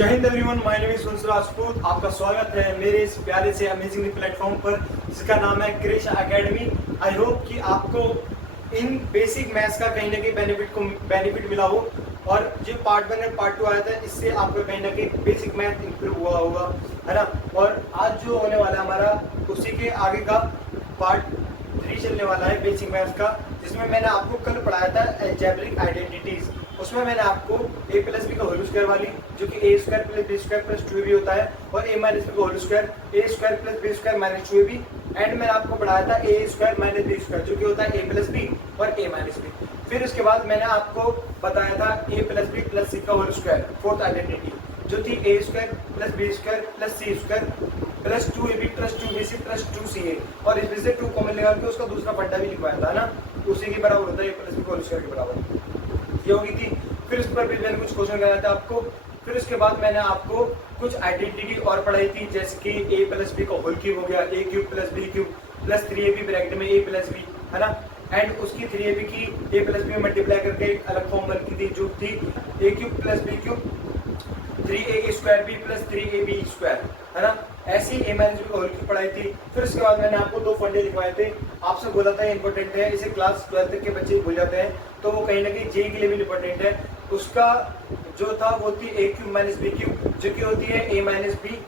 जय Hind everyone, my name is सुंदर राजपूत। आपका स्वागत है मेरे इस प्यारे से अमेजिंग प्लेटफॉर्म पर जिसका नाम है क्रिश एकेडमी। आई होप कि आपको इन बेसिक मैथ्स का कहीं ना कहीं बेनिफिट मिला हो और जो पार्ट 1 और पार्ट 2 आया था इससे आपका कहीं ना कहीं बेसिक मैथ इंप्रूव हुआ होगा, है ना। और आज जो होने वाला है हमारा उसी के आगे का पार्ट 3 चलने वाला है बेसिक मैथ्स का, जिसमें मैंने आपको कल पढ़ाया था अलजेब्रिक आइडेंटिटीज। उसमें मैंने आपको a प्लस बी का होल स्क्वायर वाली जो कि A square plus B square plus 2ab होता है और a माइनस बी का whole square A square plus B square minus 2ab and मैंने आपको पढ़ाया था A square minus B square जो कि होता है a प्लस बी और a माइनस बी। फिर उसके बाद मैंने आपको बताया था a plus B plus C का होल स्क्वायर, फोर्थ आइडेंटिटी जो थी A square plus B square plus C square plus 2ab plus 2bc plus 2ca और इसमें से 2 कॉमन निकाल के उसका दूसरा फंडा भी लिखवाया था ना, उसी के बराबर होता है a प्लस बी का होल स्क्वायर के बराबर ये होगी थी। फिर उस पर भी मैंने कुछ क्वेश्चन कराया था आपको। फिर उसके बाद मैंने आपको कुछ आइडेंटिटी और पढ़ाई थी, जैसे कि a प्लस बी का होल क्यूब हो गया, a cube plus B cube plus 3ab bracket में a प्लस बी, है ना। एंड उसकी 3ab की a प्लस बी में मल्टीप्लाई करके एक अलग फॉर्म बनती थी जो थी a cube plus B cube 3a square B plus 3ab square, है ना। ऐसी a माइनस बी का होल क्यूब पढ़ाई थी। फिर उसके बाद मैंने आपको 2 फंडे लिखवाए थे, आपसे बोला था इंपॉर्टेंट है, इसे क्लास 12 तक के बच्चे भूल जाते हैं तो वो कहीं ना कहीं जे के लिए भी इंपॉर्टेंट है। उसका जो था वो थी a cube minus B cube जो कि होती है a माइनस बी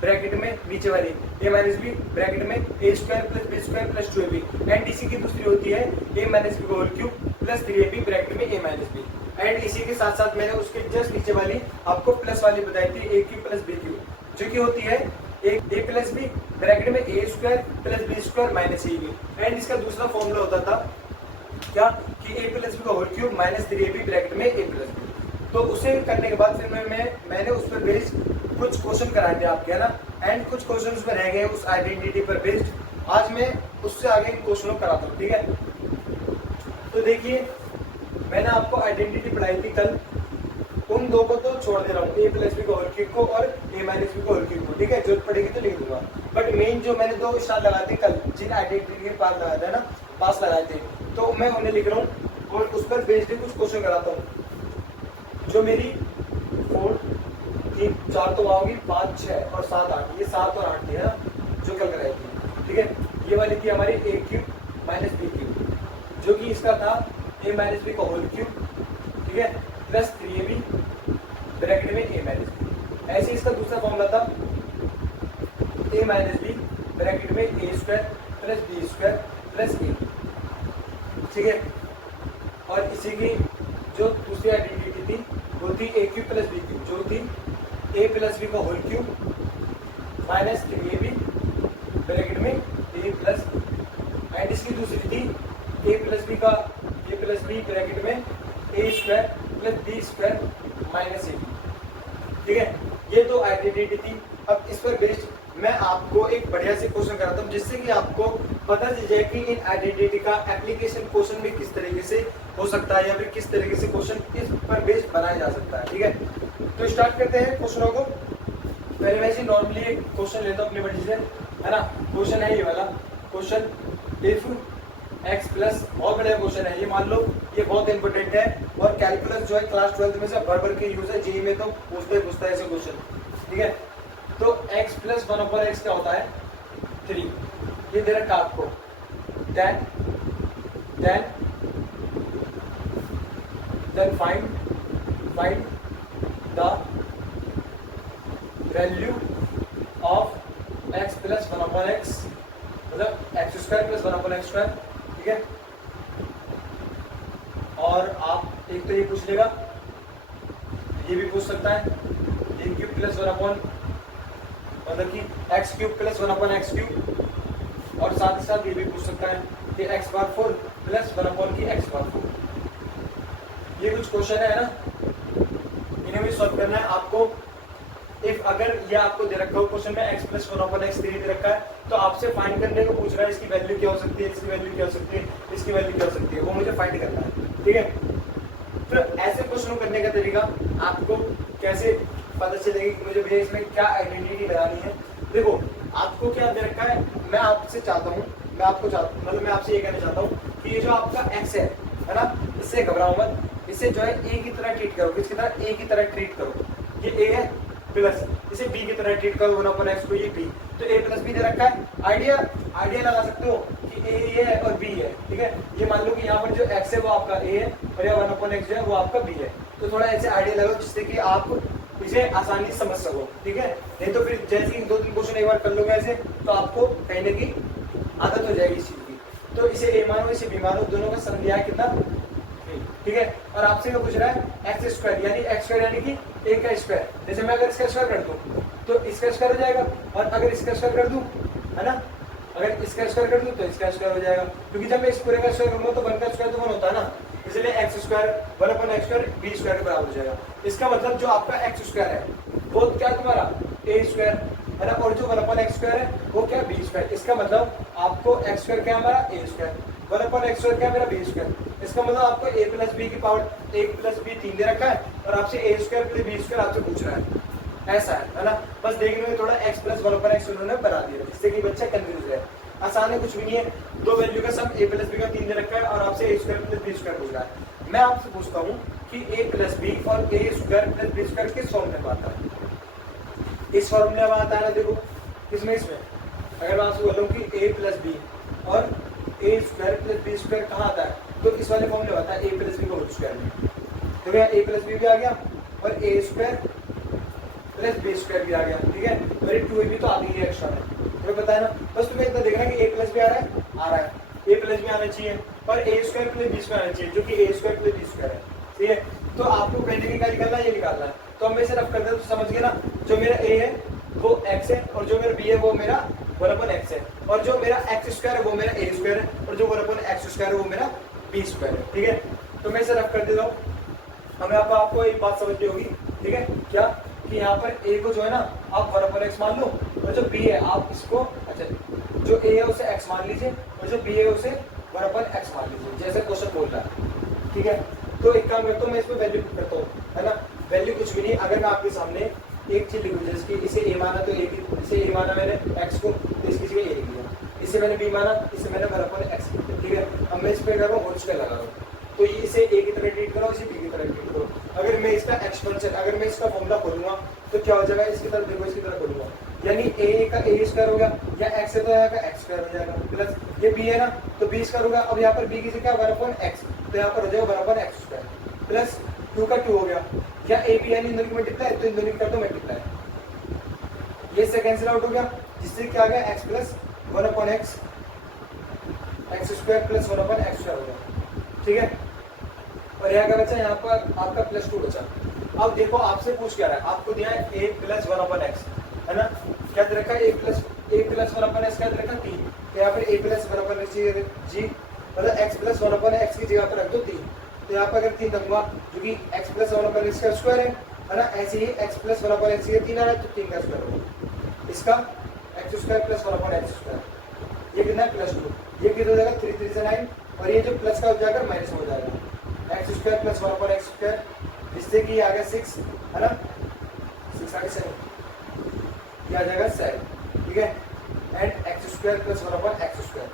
ब्रैकेट में नीचे वाली a माइनस बी ब्रैकेट में a square plus B square plus 2ab and इसी की दूसरी होती है a माइनस बी का whole cube plus 3ab bracket में a माइनस बी एंड इसी के साथ साथ मैंने उसके जस्ट नीचे वाली आपको प्लस वाली बताई थी a cube plus B cube जो कि होती है a प्लस बी ब्रैकेट में a square plus B square minus ab and इसका दूसरा फॉर्मूला होता था क्या कि a प्लस बी का whole cube minus 3ab bracket में a प्लस बी। तो उसे करने के बाद फिर मैंने उस पर बेस्ड कुछ क्वेश्चन कराए थे आपके, है ना। एंड कुछ क्वेश्चन उसमें रह गए उस आइडेंटिटी पर बेस्ड। आज मैं उससे आगे क्वेश्चनों कराता हूँ, ठीक है। तो देखिए मैंने आपको आइडेंटिटी पढ़ाई थी कल, उन दो को तो छोड़ दे रहा हूँ, a प्लस बी का होल क्यूब को और a माइनस बी का होल क्यूब को, ठीक है। जरूरत पड़ेगी तो लिख दूंगा। बट मेन जो मैंने 2 स्टार लगाए थे कल, जिन आइडेंटिटी के पास लगाया था ना, पास लगाए थे, तो मैं उन्हें लिख रहा हूँ और उस पर बेस्ड कुछ क्वेश्चन कराता हूँ। जो मेरी 4 3 4 तो आओगी 5 6 और 7 8, ये 7 और 8 थी, है ना, जो कल कराई थी, ठीक है। ये वाली थी हमारी a cube minus B cube जो कि इसका था a माइनस बी का होल क्यूब, ठीक है, प्लस 3ab ब्रैकेट में a माइनस बी। ऐसे इसका दूसरा फॉर्मूला था a माइनस बी ब्रैकेट में a square plus B square plus a, ठीक है। और इसी की जो दूसरी आइडेंटिटी थी वो थी a cube plus B cube जो थी a प्लस बी का whole cube minus 3ab bracket में a प्लस, एंड इसकी दूसरी थी a प्लस बी ब्रैकेट में a square plus B square minus ab, ठीक है। ये 2 आइडेंटिटी थी। अब इस पर बेस्ड मैं आपको एक बढ़िया से क्वेश्चन कराता हूँ जिससे कि आपको पता चल जाए कि इन आइडेंटिटी का एप्लीकेशन क्वेश्चन में किस तरीके से हो सकता है या फिर किस तरीके से क्वेश्चन इस पर बेस्ड बनाया जा सकता है, ठीक है। तो स्टार्ट करते हैं क्वेश्चनों को। पहले मैं नॉर्मली एक क्वेश्चन लेता हूँ अपनी मर्जी से, है ना। क्वेश्चन है ये वाला क्वेश्चन, इफ x प्लस, बहुत बढ़िया क्वेश्चन है ये, मान लो ये बहुत इंपॉर्टेंट है और कैलकुलस जो है क्लास 12 में से भर के यूज है, जेईई में तो पूछता है ऐसे क्वेश्चन, ठीक है। तो x प्लस 1/x क्या होता है 3, ये दे रखा आपको। Then find the value of x plus 1/x, मतलब x square plus 1/x square, ठीक है। और आप एक तो ये पूछ लेगा, ये भी पूछ सकता है a क्यूब प्लस 1 मतलब कि x cube plus 1/x cube, और साथ ही साथ ये भी पूछ सकता है कि x बार 4 प्लस 1 की x बार 4। ये कुछ क्वेश्चन है ना, इन्हें भी सॉल्व करना है आपको। इफ अगर ये आपको दे रखा हो क्वेश्चन में x प्लस 1/x 3 दे रखा है तो आपसे फाइंड करने को पूछ रहा है इसकी वैल्यू क्या हो सकती है, इसकी वैल्यू क्या हो सकती है, इसकी वैल्यू क्या हो सकती है, वो मुझे फाइंड करना है, ठीक है। तो ऐसे क्वेश्चनों करने का तरीका आपको कैसे पता चलेगा कि मुझे भैया इसमें क्या आइडेंटिटी लगानी है। देखो आपको क्या दे रखा है, मैं आपसे चाहता हूँ, मैं आपसे ये कहना चाहता हूँ कि ये जो आपका x है ना, इससे घबराओ मत, इसे जो है a की तरह ट्रीट करो। किसकी तरह? a की तरह ट्रीट करो। ये a है प्लस इसे b की तरह ट्रीट करो 1/x को, ये b, तो a प्लस बी दे रखा है। आइडिया लगा सकते हो कि a ये है और b है, ठीक है। ये मान लो कि यहाँ पर जो x है वो आपका a है और यह 1/x जो है वो आपका b है। तो थोड़ा ऐसे आइडिया लगाओ जिससे कि आप इसे आसानी से समझ सको, ठीक है। नहीं तो फिर जैसे ही 2-3 क्वेश्चन एक बार कर लोगे ऐसे तो आपको कहीं ना कहीं आदत हो जाएगी इस चीज की। तो इसे a मानो इसे b मानो, दोनों का सम दिया है कितना, ठीक है। और आपसे क्या पूछ रहा है एक्स स्क्वायर, यानी एक्स स्क्वायर यानी कि a का स्क्वायर। जैसे मैं अगर इसका स्क्वायर कर दूं तो इसका स्क्वायर हो जाएगा, और अगर इसका स्क्वायर कर दूं, है ना, अगर इसका स्क्वायर कर दूं तो इसका स्क्वायर हो जाएगा, क्योंकि जब मैं इस पूरे का स्क्वायर करूंगा तो 1 का स्क्वायर तो 1 होता है ना, इसलिए x square 1/x square b square के बराबर हो जाएगा। इसका मतलब जो आपका एक्स स्क्वायर है वो क्या तुम्हारा a स्क्वायर है ना, और जो 1/x स्क्वायर है वो क्या b स्क्वायर। इसका मतलब आपको एक्स स्क्वायर क्या हमारा a स्क्वायर, 1/x स्क्वायर क्या मेरा b स्क्वायर। इसका मतलब आपको a प्लस बी की पावर 1 प्लस बी 3 दे रखा है और आपसे a square plus b square आपसे पूछ रहा है, ऐसा है ना। बस देखने में थोड़ा x प्लस 1/x उन्होंने बना दिया जिससे कि बच्चा कंफ्यूज है। आसान है, कुछ भी नहीं है, दो वैल्यू का सम a प्लस बी का 3 दे रखा है और आपसे a square plus b square पूछ रहा है। मैं आपसे पूछता हूँ कि a प्लस बी और a square plus b square किस फॉर्मूले में आता है। इस फॉर्मूले में आता है ना, देखो किसमें, इसमें। अगर मैं आपसे बोलूँ कि a प्लस बी और a square plus b square कहाँ आता है, तो इस वाले फॉर्मूले में आता है a प्लस बी का होल स्क्वायर में। तो भैया a प्लस बी भी आ गया और a square plus b square भी आ गया, ठीक है। मेरी 2ab तो आती है एक्स्ट्रा में, तुम्हें पता है ना। बस तुम्हें इतना देखना है कि a प्लस भी आ रहा है, a प्लस भी आना चाहिए और a square plus b square आना चाहिए, जो कि a square plus b square है, ठीक है। तो आपको कहीं ना कहीं निकालना है, ये निकालना है। तो हम इसे रफ कर दे तो समझ गए ना, जो मेरा a है वो x है और जो मेरा b है वो मेरा 1/x है, और जो मेरा x स्क्वायर है वो मेरा a स्क्वायर है, और जो 1/x स्क्वायर है वो मेरा b स्क्वायर है, ठीक है। तो मैं इसे रफ कर देता हूँ। हमें आपको एक बात समझनी होगी, ठीक है, क्या कि यहाँ पर a को जो है ना आप 1/x मान लो, और जो b है आप इसको, अच्छा जो a है उसे x मान लीजिए और जो b है उसे 1/x मान लीजिए, जैसे क्वेश्चन बोल रहा है, ठीक है। तो एक काम करता हूँ, मैं इसमें वैल्यू पुट करता हूँ, है ना। वैल्यू कुछ भी नहीं, अगर मैं आपके सामने एक चीज लिखूँ, जैसे कि इसे a माना तो इसे a माना मैंने x को, तो इसकी जगह a लिख दिया, इसे मैंने b माना, इसे मैंने 1/x लिख दिया, ठीक है। अब मैं इस पे कर रहा हूँ होल स्क्वायर लगा रहा हूँ, तो ये इसे a की तरह ट्रीट करो, इसे b की तरह ट्रीट करो। अगर मैं इसका एक्सपेंशन, अगर मैं इसका फॉर्मूला खोलूंगा तो क्या हो जाएगा, इसकी तरफ देखो, इसकी तरफ खोलूंगा, यानी a का a स्क्वायर हो गया, या x है तो यहाँ का x स्क्वायर हो जाएगा, प्लस ये b है ना तो b स्क्वायर होगा। अब यहाँ पर b की जगह 1/x, तो यहाँ पर हो जाएगा 1/x स्क्वायर, प्लस 2 का 2 हो गया, या a b यानी इन दोनों की मल्टीप्लाई, तो इन दोनों की कर दो मल्टीप्लाई, ये से कैंसिल आउट हो गया, जिससे क्या आ गया x plus 1/x, x square plus 1/x square हो गया, ठीक है। और यहाँ क्या बचा, यहाँ पर आपका +2 बचा। अब देखो आपसे पूछ क्या रहा है, आपको दिया है a प्लस 1/x, है ना, क्या दे रखा है a प्लस 1/x, क्या दे रखा है 3, तो यहाँ पर a प्लस 1/x जी, मतलब x प्लस 1/x की जगह पर रख दो 3, तो यहाँ पर अगर 3 रखूंगा क्योंकि x प्लस 1/x का स्क्वायर है ना, ऐसे ही x प्लस 1/x के 3 आ रहा है तो 3 का स्क्वायर होगा, इसका x square plus 1/x square, ये कितना है +2, ये कितना हो जाएगा 3 3 से 9, और ये जो प्लस का हो जाएगा माइनस हो जाएगा, x square plus 1/x square, जिससे कि आ गया 6, है ना, 6 आ गया 7, ये आ जाएगा 7, ठीक है। And x square plus 1/x square,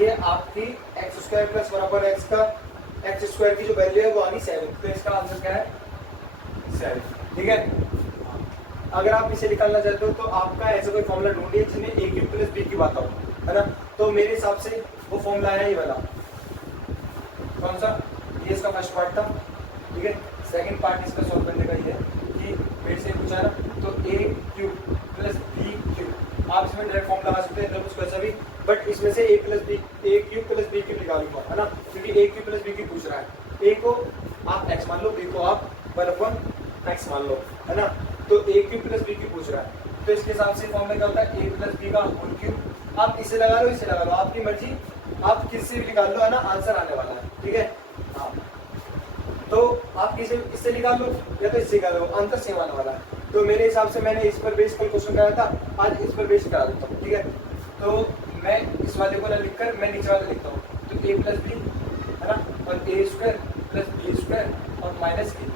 ये आपकी x स्क्वायर प्लस 1/x का x स्क्वायर की जो वैल्यू है वो आ गई 7, तो इसका आंसर क्या है 7, ठीक है। अगर आप इसे निकालना चाहते हो तो आपका ऐसा कोई फॉर्मूला ढूंढिए जिसमें a क्यूब प्लस b की बात हो, है ना। तो मेरे हिसाब से वो फॉर्मूला है ये वाला, कौन सा, ये इसका फर्स्ट पार्ट था, ठीक है। सेकंड पार्ट इसका सॉल्व करने का ये है कि मेरे से पूछा ना, तो a cube plus b cube, आप इसमें डायरेक्ट फॉर्म लगा सकते हैं, कुछ वैसा भी, बट इसमें से a cube plus b cube निकालूंगा, है ना, क्योंकि a cube plus b cube पूछ रहा है। a को आप x मान लो, b को आप 1/x मान लो, है ना। तो a cube plus b cube पूछ रहा है, तो इसके हिसाब से फॉर्म में क्या होता है a प्लस b का होल क्यूब। आप इसे लगा लो, इसे लगा लो, आपकी मर्जी, आप किससे भी निकाल लो, है ना, आंसर आने वाला है, ठीक है। हाँ, तो आप किसे इससे निकाल लो या तो इससे निकाल लो, आंसर सेम आने वाला है। तो मेरे हिसाब से मैंने इस पर बेस कल क्वेश्चन कराया था, आज इस पर बेस करा देता हूँ, ठीक है। तो मैं इस वाले को ना लिखकर मैं नीचे वाले लिखता हूँ, तो a प्लस बी, है ना, और a square plus B square और माइनस a,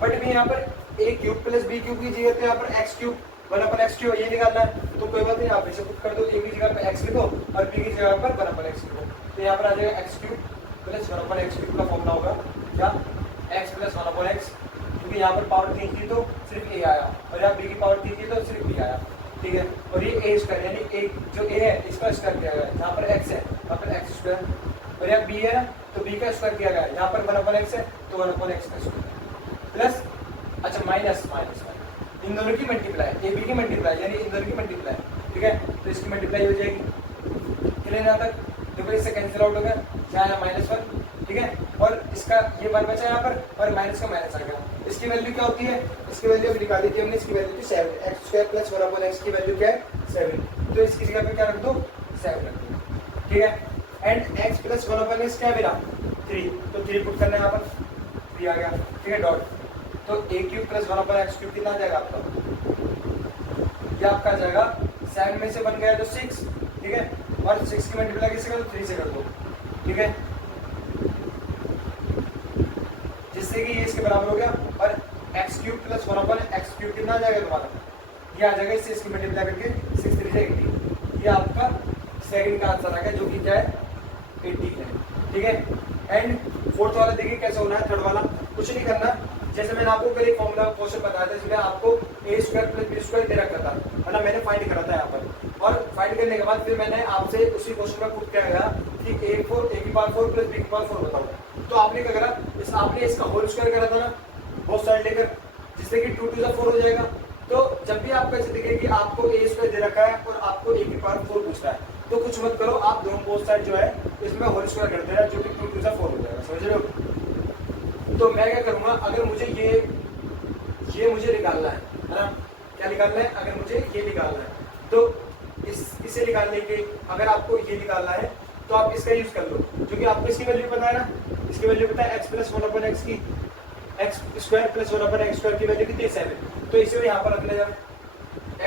बट भी यहाँ पर a cube plus b cube की जगह पे यहाँ पर x क्यूब 1/x क्यूब ये निकालना है, तो कोई बात नहीं, आप इसे पुट कर दो, a की जगह पे x लिखो और b की जगह पर 1/x लिखो, तो यहाँ पर आ जाएगा x cube plus 1/x cube का फॉर्मूला होगा क्या, x प्लस 1/x, ठीक क्योंकि यहाँ पर पावर 3 थी तो सिर्फ ए आया, और यहाँ बी की पावर 3 थी तो सिर्फ बी आया, ठीक है। और ये ए स्क्वायर यानी एक जो ए है इसका स्क्वायर किया गया है, यहाँ पर एक्स है यहाँ पर एक्स स्क्वायर, और यहाँ बी है तो बी का स्क्वायर किया गया है, यहाँ पर 1/x है तो 1/x का स्क्वायर प्लस अच्छा माइनस इन दोनों की मल्टीप्लाई, ए बी की मल्टीप्लाई यानी इन दोनों की मल्टीप्लाई, ठीक है। तो इसकी मल्टीप्लाई हो जाएगी, क्लियर यहाँ तक। देखो इससे कैंसिल आउट हो गया, यहाँ -1, ठीक है। और इसका ये 1 बचा यहाँ पर, और माइनस का माइनस आ गया। इसकी वैल्यू क्या होती है, इसकी वैल्यू अभी निकाली थी हमने, इसकी वैल्यू थी 7, x² + 1/x की वैल्यू क्या है 7, तो इसकी जगह पे क्या रख दो 7 रख दो, ठीक है। एंड x + 1/x क्या है मेरा 3, तो 3 पुट करना है यहाँ पर, 3 आ गया, ठीक है डॉट। तो a³ + 1/x³ कितना आ जाएगा आपका, ये आपका आ जाएगा 7 में से 1 गया तो 6, ठीक है। और 6 की मल्टीप्लाई किससे कर दो 3 से कर दो, ठीक है, जिससे कि ये इसके बराबर हो गया। और x³ + 1/x³ कितना आ जाएगा तुम्हारा, ये आ जाएगा इससे इसकी मल्टीप्लाई करके 6 3 से 18, ये आपका सेकंड का आंसर आ गया जो कि क्या है 18 है, ठीक है। एंड फोर्थ वाला देखिए कैसे होना है, थर्ड वाला कुछ नहीं करना, जैसे मैंने आपको कल एक फॉर्मूला क्वेश्चन बताया था जिसमें आपको a² + b² दे रखा था, मतलब मैंने फाइंड करा था यहाँ पर, और फाइंड करने के बाद फिर मैंने आपसे उसी क्वेश्चन में पुट किया गया कि a4 + b4 बताओ, तो आपने क्या करा, आपने इसका होल स्क्वायर करा था ना बोथ साइड लेकर, जिससे कि 2 × 4 हो जाएगा। तो जब भी आपको ऐसे दिखे कि आपको a² दे रखा है और आपको a⁴ पूछता है, तो कुछ मत करो, आप दोनों बोथ साइड जो है इसमें होल स्क्वायर कर देना, जो कि 2 × 4 हो जाएगा, समझ रहे हो। तो मैं क्या करूंगा, अगर मुझे ये मुझे निकालना है ना, क्या निकालना है, अगर मुझे ये निकालना है तो इसे निकालने के, अगर आपको ये निकालना है तो आप इसका यूज कर लो, क्योंकि आपको इसकी वैल्यू पता है ना, इसकी वैल्यू पता है x + 1/x की, x² + 1/x² की वैल्यू कितनी है 7, तो इसे मैं यहाँ पर रख लेगा,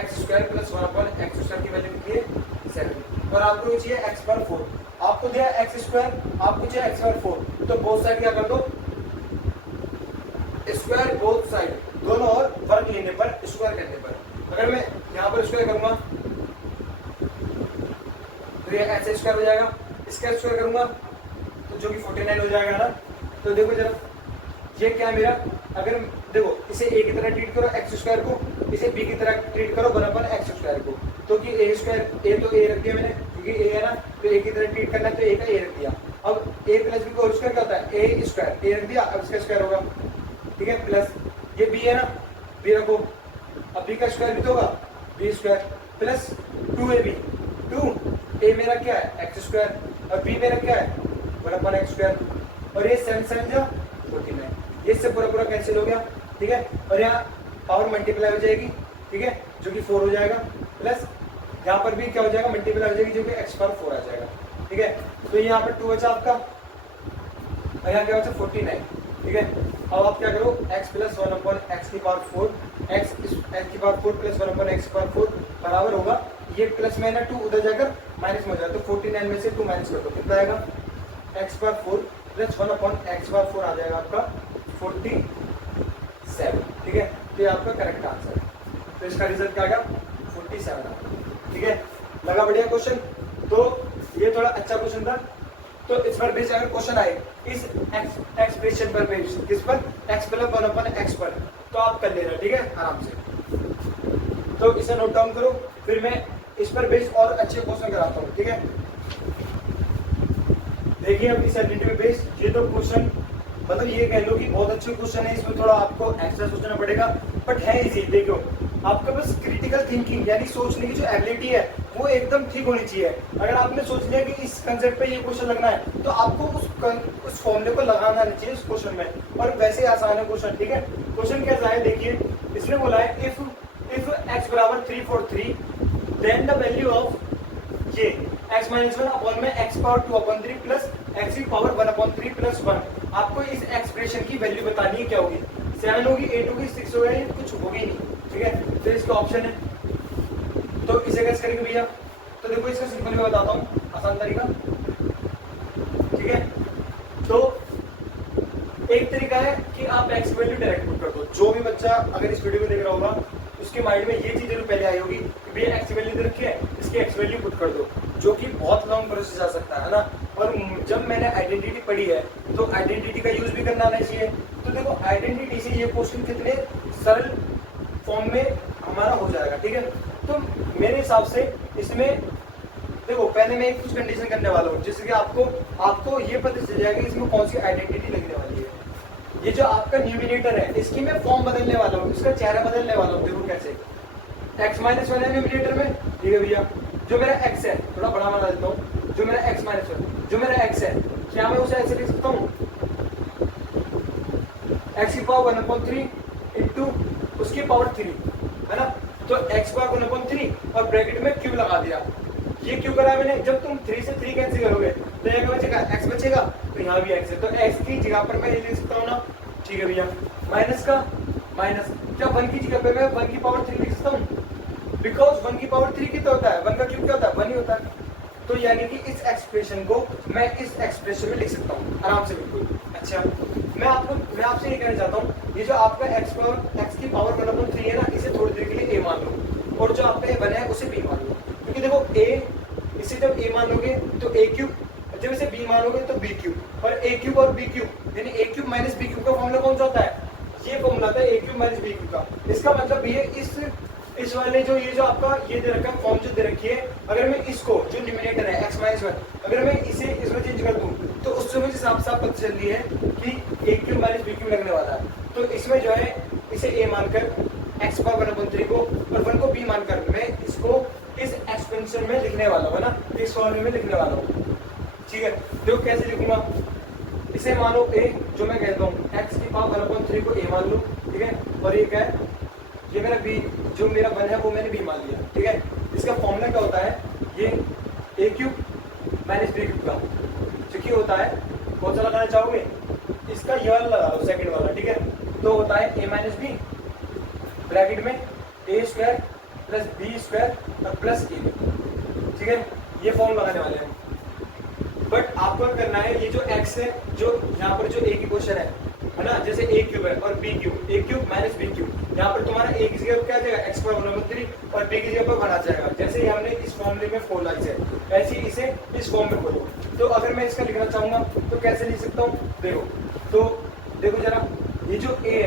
x² + 1/x² की वैल्यू कितनी है 7, और आपको चाहिए x/4, आपको दिया x², आपको चाहिए x/4, तो बोथ साइड क्या कर दो स्क्वायर, बोथ साइड दोनों और वर्ग लेने पर, स्क्वायर करने पर, अगर मैं यहाँ पर स्क्वायर करूंगा तो ये x² हो जाएगा, इसका स्क्वायर करूंगा तो जो कि 49 हो जाएगा ना। तो देखो जरा ये क्या है मेरा, अगर देखो इसे a की तरह ट्रीट करो x² को, इसे b की तरह ट्रीट करो 1/x² को, तो कि a² a तो a रख दिया मैंने क्योंकि a है ना, तो a की तरह ट्रीट करना है तो a का a रख दिया। अब a + b का होल स्क्वायर क्या होता है a² a रख दिया, अब इसका स्क्वायर होगा, ठीक है, प्लस ये b है ना, b रखो, अब b का स्क्वायर भी तो होगा b² प्लस 2ab, 2a मेरा क्या है x² और b मेरा क्या है 1/x², और ये 7 7 जा 49, ये इससे पूरा कैंसिल हो गया, ठीक है। और यहाँ पावर मल्टीप्लाई हो जाएगी, ठीक है, जो कि 4 हो जाएगा, प्लस यहाँ पर भी क्या हो जाएगा मल्टीप्लाई हो जाएगी, जो कि x/4 आ जाएगा, ठीक है। तो यहाँ पर 2 बचा आपका, और यहाँ क्या बचा 49, ठीक है। अब आप क्या करो x + 1/x⁴, x⁴ + 1/x⁴ बराबर होगा, ये प्लस में ना 2 उधर जाकर माइनस में हो जाए, तो 49 में से 2 माइनस कर दो, कितना आएगा x/4 + 1/x⁴ आ जाएगा आपका 47, ठीक है। तो ये आपका करेक्ट आंसर है, तो इसका रिजल्ट क्या आ गया 47 आ गया, ठीक है। लगा बढ़िया क्वेश्चन, तो ये थोड़ा अच्छा क्वेश्चन था। तो इस पर बेस अगर क्वेश्चन आए इस एक्सप्रेशन पर बेस, किस पर x + 1/x पर, तो आप कर लेना, ठीक है, आराम से। तो इसे नोट डाउन करो, फिर मैं इस पर बेस और अच्छे क्वेश्चन कराता हूँ, ठीक है। देखिए अब इस एबिलिटी पे बेस, ये तो क्वेश्चन मतलब ये कह लो कि बहुत अच्छे क्वेश्चन है, इसमें थोड़ा आपको एक्स्ट्रा सोचना पड़ेगा, बट है इजी। देखो आपका बस क्रिटिकल थिंकिंग यानी सोचने की जो एबिलिटी है वो एकदम ठीक होनी चाहिए। अगर आपने सोच लिया कि इस कंसेप्ट पे ये क्वेश्चन लगना है, तो आपको उस फॉर्मूले को लगाना नहीं चाहिए उस क्वेश्चन में, और वैसे आसान है क्वेश्चन, ठीक है। क्वेश्चन कैसा है देखिए, इसने बोला है if x = 343 then the value of ये x - 1 में x⁴ प्लस x⁴ 1/3 + 1। आपको इस एक्सप्रेशन की वैल्यू बतानी है, क्या होगी 7 होगी 8 होगी 6 होगा, ये कुछ होगी नहीं, ठीक है। तो इसका ऑप्शन है, तो इसे कैसे करेंगे भैया, तो देखो इसका सिंपल मैं बताता हूँ आसान तरीका, ठीक है। तो एक तरीका है कि आप x की वैल्यू डायरेक्ट पुट कर दो, जो भी बच्चा अगर इस वीडियो को देख रहा होगा उसके माइंड में ये चीज जरूर पहले आई होगी कि भैया x की वैल्यू दे रखी है, इसकी x वैल्यू पुट कर दो। जो कि बहुत लॉन्ग प्रोसेस आ सकता है ना। और जब मैंने आइडेंटिटी पढ़ी है तो आइडेंटिटी का यूज भी करना आना चाहिए। तो देखो आइडेंटिटी से ये क्वेश्चन कितने सरल फॉर्म में हमारा हो जाएगा, ठीक है। तो मेरे हिसाब से इसमें देखो पहले मैं एक कुछ कंडीशन करने वाला हूँ जिससे कि आपको ये पता चल जाएगा कि इसमें कौन सी आइडेंटिटी लगने वाली है। ये जो आपका न्यूमिनेटर है इसकी मैं फॉर्म बदलने वाला हूँ, इसका चेहरा बदलने वाला हूँ। देखो कैसे, x-1 है न्यूमिनेटर में, ठीक है भैया। जो मेरा x है, थोड़ा बड़ा बना देता हूँ, जो मेरा x-1 जो मेरा x है, क्या मैं उसे ऐसे लिख सकता हूँ, x की पावर 1/3 इंटू उसकी पावर 3, है ना। तो x पावर 1/3 और ब्रैकेट में क्यूब लगा दिया। ये क्यों करा मैंने, जब तुम 3 से 3 कैंसिल करोगे तो यहाँ बचेगा x बचेगा, तो यहाँ भी x है, तो x की जगह पर मैं ये लिख सकता हूँ ना, ठीक है भैया। माइनस का माइनस, क्या 1 की जगह पे मैं 1 की पावर 3 लिख सकता हूँ, बिकॉज 1 की पावर 3 कितना होता है, 1 का क्यूब क्या होता है, 1 ही होता है। तो यानी कि इस एक्सप्रेशन को मैं इस एक्सप्रेशन में लिख सकता हूँ आराम से, बिल्कुल। अच्छा, मैं आपसे ये कहना चाहता हूँ, ये जो आपका x की पावर 1/3 है ना, इसे थोड़ी देर के लिए a मान लो, और जो आपका a बना है उसे b मान लो। क्योंकि देखो a, इसे जब a मान लोगे तो a क्यूब, जब इसे b मानोगे तो b क्यूब, और a क्यूब और b क्यूब यानी a cube minus b cube का फॉर्मूला कौन सा होता है, ये फॉर्मूला होता है a cube minus b cube का। इसका मतलब ये इस वाले जो ये जो आपका ये दे रखा है फॉर्म जो दे रखी है, अगर मैं इसको जो न्यूमिनेटर है x-1 अगर मैं इसे इसमें चेंज कर दूं तो उस समय साफ साफ पता चल रही है कि a cube minus b cube लगने वाला है। तो इसमें जो है इसे a मानकर x पावर 1/3 को और 1 को b मानकर मैं इसको इस एक्सपेंशन में लिखने वाला हूँ ना, इस फॉर्मूले में लिखने वाला हूँ, ठीक है। देखो कैसे लिखूंगा, इसे मानो a, जो मैं कहता हूँ x की पावर 1/3 को a मान लो, ठीक है। और ये क्या है, ये मेरा b, जो मेरा 1 है वो मैंने b मान लिया, ठीक है। इसका फॉर्मूला क्या होता है, ये a cube minus b cube का, जो कि होता है, कौन सा लगाना चाहोगे, इसका ये वाला लगा लो, सेकंड वाला, ठीक है। तो होता है a माइनस b ब्रैकेट में a square plus b square और प्लस a, ठीक है। ये फॉर्म लगाने वाले हैं। बट आपको करना है, ये जो x है, जो यहाँ पर जो a की क्वेश्चन है ना, जैसे a क्यूब है और b cube, a cube minus b cube, यहाँ पर तुम्हारा a की जगह क्या आ जाएगा, x पावर 1/3 और b की जगह पर 1 आ जाएगा। जैसे ही हमने इस फॉर्मूले में खोला इसे, ऐसे ही इसे इस फॉर्म में खोलो। तो अगर मैं इसका लिखना चाहूंगा तो कैसे लिख सकता हूँ, देखो, तो देखो जरा, ये जो a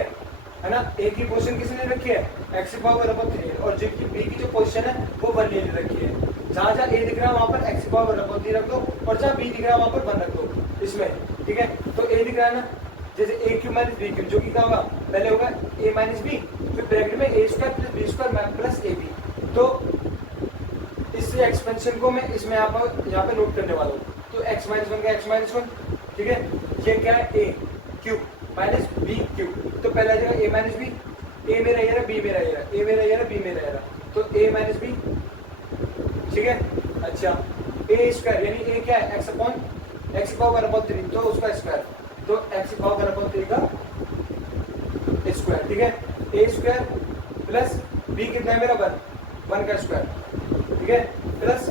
है ना, a की पोजीशन किसने रखी है, x पावर 1/3, और जो की b की जो पोजीशन है वो 1 ले रखी है। जहाँ जहाँ a दिख रहा है वहाँ पर x पावर 1/3 रख दो, और जहाँ b दिख रहा है वहाँ पर 1 रख दो इसमें, ठीक है। तो a दिख रहा है ना, जैसे a cube minus b cube, जो कि क्या होगा, पहले होगा a माइनस b, फिर ब्रैकेट में a square plus b square plus ab। तो इस एक्सपेंशन को मैं इसमें यहाँ पे नोट करने वाला हूँ। तो x-1 का x-1, ठीक है। ये क्या है, a cube minus b cube, तो पहला जाएगा a माइनस b, a मेरा ये रहा, b मेरा ये रहा, a मेरा ये रहा, b मेरा ये रहा, तो a माइनस b, ठीक है। अच्छा, a स्क्वायर यानी a क्या है, x पावर 1/3, तो उसका स्क्वायर, तो x पावर 1/3 का स्क्वायर, ठीक है। a स्क्वायर प्लस b कितना है मेरा 1 का स्क्वायर, ठीक है, प्लस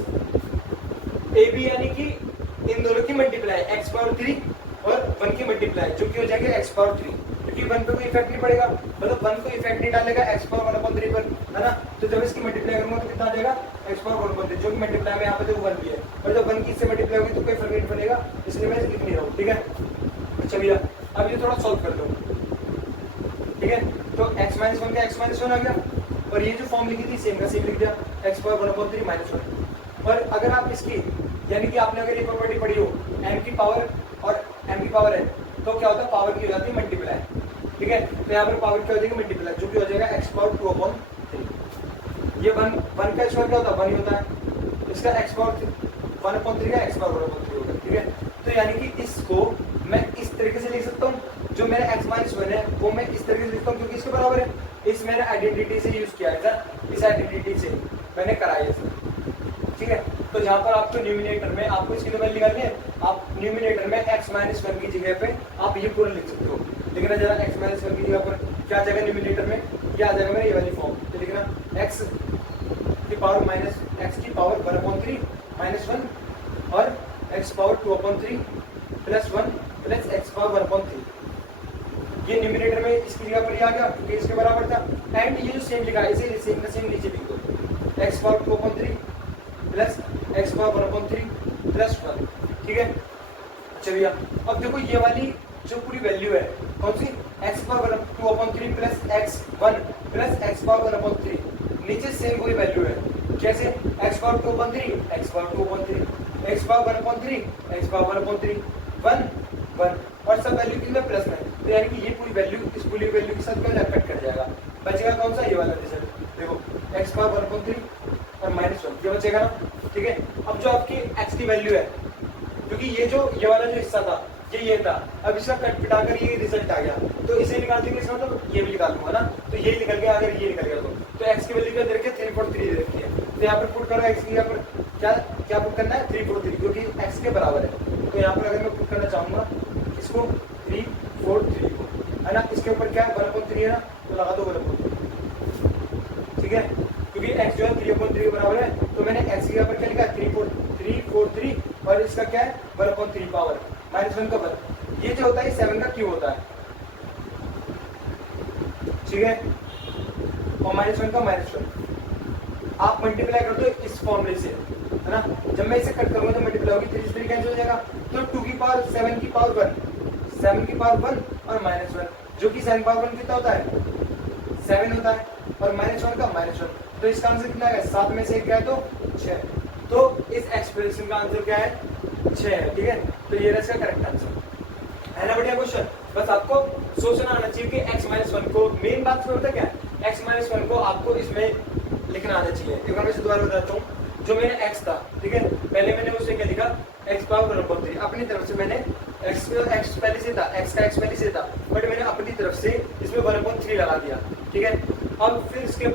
ab यानी कि इन दोनों की मल्टीप्लाई, x पावर 3 और 1 की मल्टीप्लाई, जो कि हो जाएगा x पावर 3, क्योंकि 1 पे कोई इफेक्ट नहीं पड़ेगा, मतलब 1 को इफेक्ट नहीं डालेगा x पावर 1/3 पर, है ना। तो जब इसकी मल्टीप्लाई करूंगा तो कितना आ जाएगा, x पावर 1/3, जो कि मल्टीप्लाई में यहाँ पे देखो 1 भी है, और जब 1 की इससे मल्टीप्लाई होगी तो कोई फर्क नहीं पड़ेगा, इसलिए मैं इसे लिख नहीं रहा हूँ, ठीक है। अच्छा भैया, अब ये थोड़ा सॉल्व कर दो, ठीक है। तो x-1 का x-1 आ गया, और ये जो फॉर्म लिखी थी सेम का सेम लिख दिया, x पावर 1/3 माइनस 1। और अगर आप इसकी, यानी कि आपने अगर ये प्रॉपर्टी पढ़ी हो m की पावर और m की पावर है, तो क्या होता है, पावर की हो जाती है मल्टीप्लाई, ठीक है। तो यहाँ पर पावर क्या हो जाएगी, मल्टीप्लाई, जो कि हो जाएगा x पावर 2/3। ये 1 का स्क्वायर क्या होता है, 1 ही होता है, इसका x पावर 1/3 का x पावर 1/3 होगा, ठीक है। तो यानी कि इसको मैं इस तरीके से लिख सकता हूँ, जो मेरा x-1 है वो मैं इस तरीके से लिखता हूँ, क्योंकि इसके बराबर है, इस मैंने आइडेंटिटी से यूज किया है सर, इस आइडेंटिटी से मैंने कराया है सर, ठीक है। तो यहाँ पर आपको न्यूमिनेटर में आपको इसकी वैल्यू निकालनी है, आप न्यूमिनेटर में x-1 की जगह पे आप ये पूरा लिख सकते हो। लिखना जरा, x-1 की जगह पर क्या आ जाएगा न्यूमिनेटर में, क्या आ जाएगा मेरा ये वाली फॉर्म, तो लिखना x की पावर माइनस x की पावर 1/3 माइनस 1 और x power 2/3 plus 1 plus x power 1/3। ये न्यूमिनेटर में इसकी जगह पर आ गया क्योंकि इसके बराबर था। एंड ये जो सेम लिखा है इसे सेम का सेम नीचे लिख दो, x power 2/3 plus X power 1/3 plus 1, ठीक है। अच्छा भैया अब देखो ये वाली जो पूरी वैल्यू है कौन सी, X power 2/3 plus X 1 plus X power 1/3, नीचे सेम पूरी वैल्यू है, कैसे, X power 2/3 X power 2/3 X power 1/3 X power 1/3 1 1 और सब वैल्यू किसमें प्लस में, तो यानी कि ये पूरी वैल्यू इस पूरी वैल्यू के साथ क्या कट कर जाएगा, बचेगा कौन सा, ये वाला रिजल्ट देखो एक्स पावर 1/3 और -1 ये बचेगा ना, ठीक है। अब जो आपकी एक्स की वैल्यू है, क्योंकि ये वाला जो हिस्सा था ये था, अब इसका कट पिटाकर ये रिजल्ट आ गया, तो इसे निकाल देंगे इसका मतलब ये भी निकाल लूंगा ना, तो ये निकल गया, अगर ये निकल गया तो एक्स की वैल्यू क्या दे रखी है 343 दे रखी है, तो यहाँ पर पुट करो एक्स की, यहाँ पर क्या क्या पुट करना है 343 क्योंकि एक्स के बराबर है, तो यहाँ पर अगर मैं पुट करना चाहूंगा इसको 343 को, है ना, इसके ऊपर क्या है 1/3 है ना, तो लगा दो 1/3, ठीक है, क्योंकि x जो है 3/3 के बराबर है, तो मैंने x के यहाँ पर क्या लिखा 343 और इसका क्या है 1/3 पावर -1 का वर्ग, ये जो होता है 7 का क्यूब होता है, ठीक है, और -1 का -1 आप मल्टीप्लाई कर दो इस फॉर्मूले से, है ना, जब मैं इसे कट करूंगा तो मल्टीप्लाई होगी 3 से 3 कैंसिल हो जाएगा, तो 2 की पावर 7 की पावर 1 7 की पावर 1 और -1 जो कि 7 पावर 1 कितना होता है 7 होता है और -1 का -1, तो इसका आंसर कितना है 7 में से 1 क्या है तो 6, तो इस एक्सप्रेशन का आंसर क्या है 6 है, ठीक है, तो ये रहा इसका करेक्ट आंसर है ना। बढ़िया क्वेश्चन, बस आपको सोचना आना चाहिए कि x-1 को, मेन बात में होता क्या है x-1 को आपको इसमें लिखना आना चाहिए। एक बार मैं इसे दोबारा बताता हूँ, जो मेरा x था, ठीक है, पहले मैंने उसे क्या लिखा x पावर 1/3, अपनी तरफ से मैंने x पहले से था, x का x पहले से था, बट मैंने अपनी तरफ से इसमें 1/3 लगा दिया, ठीक है। अब फिर इसके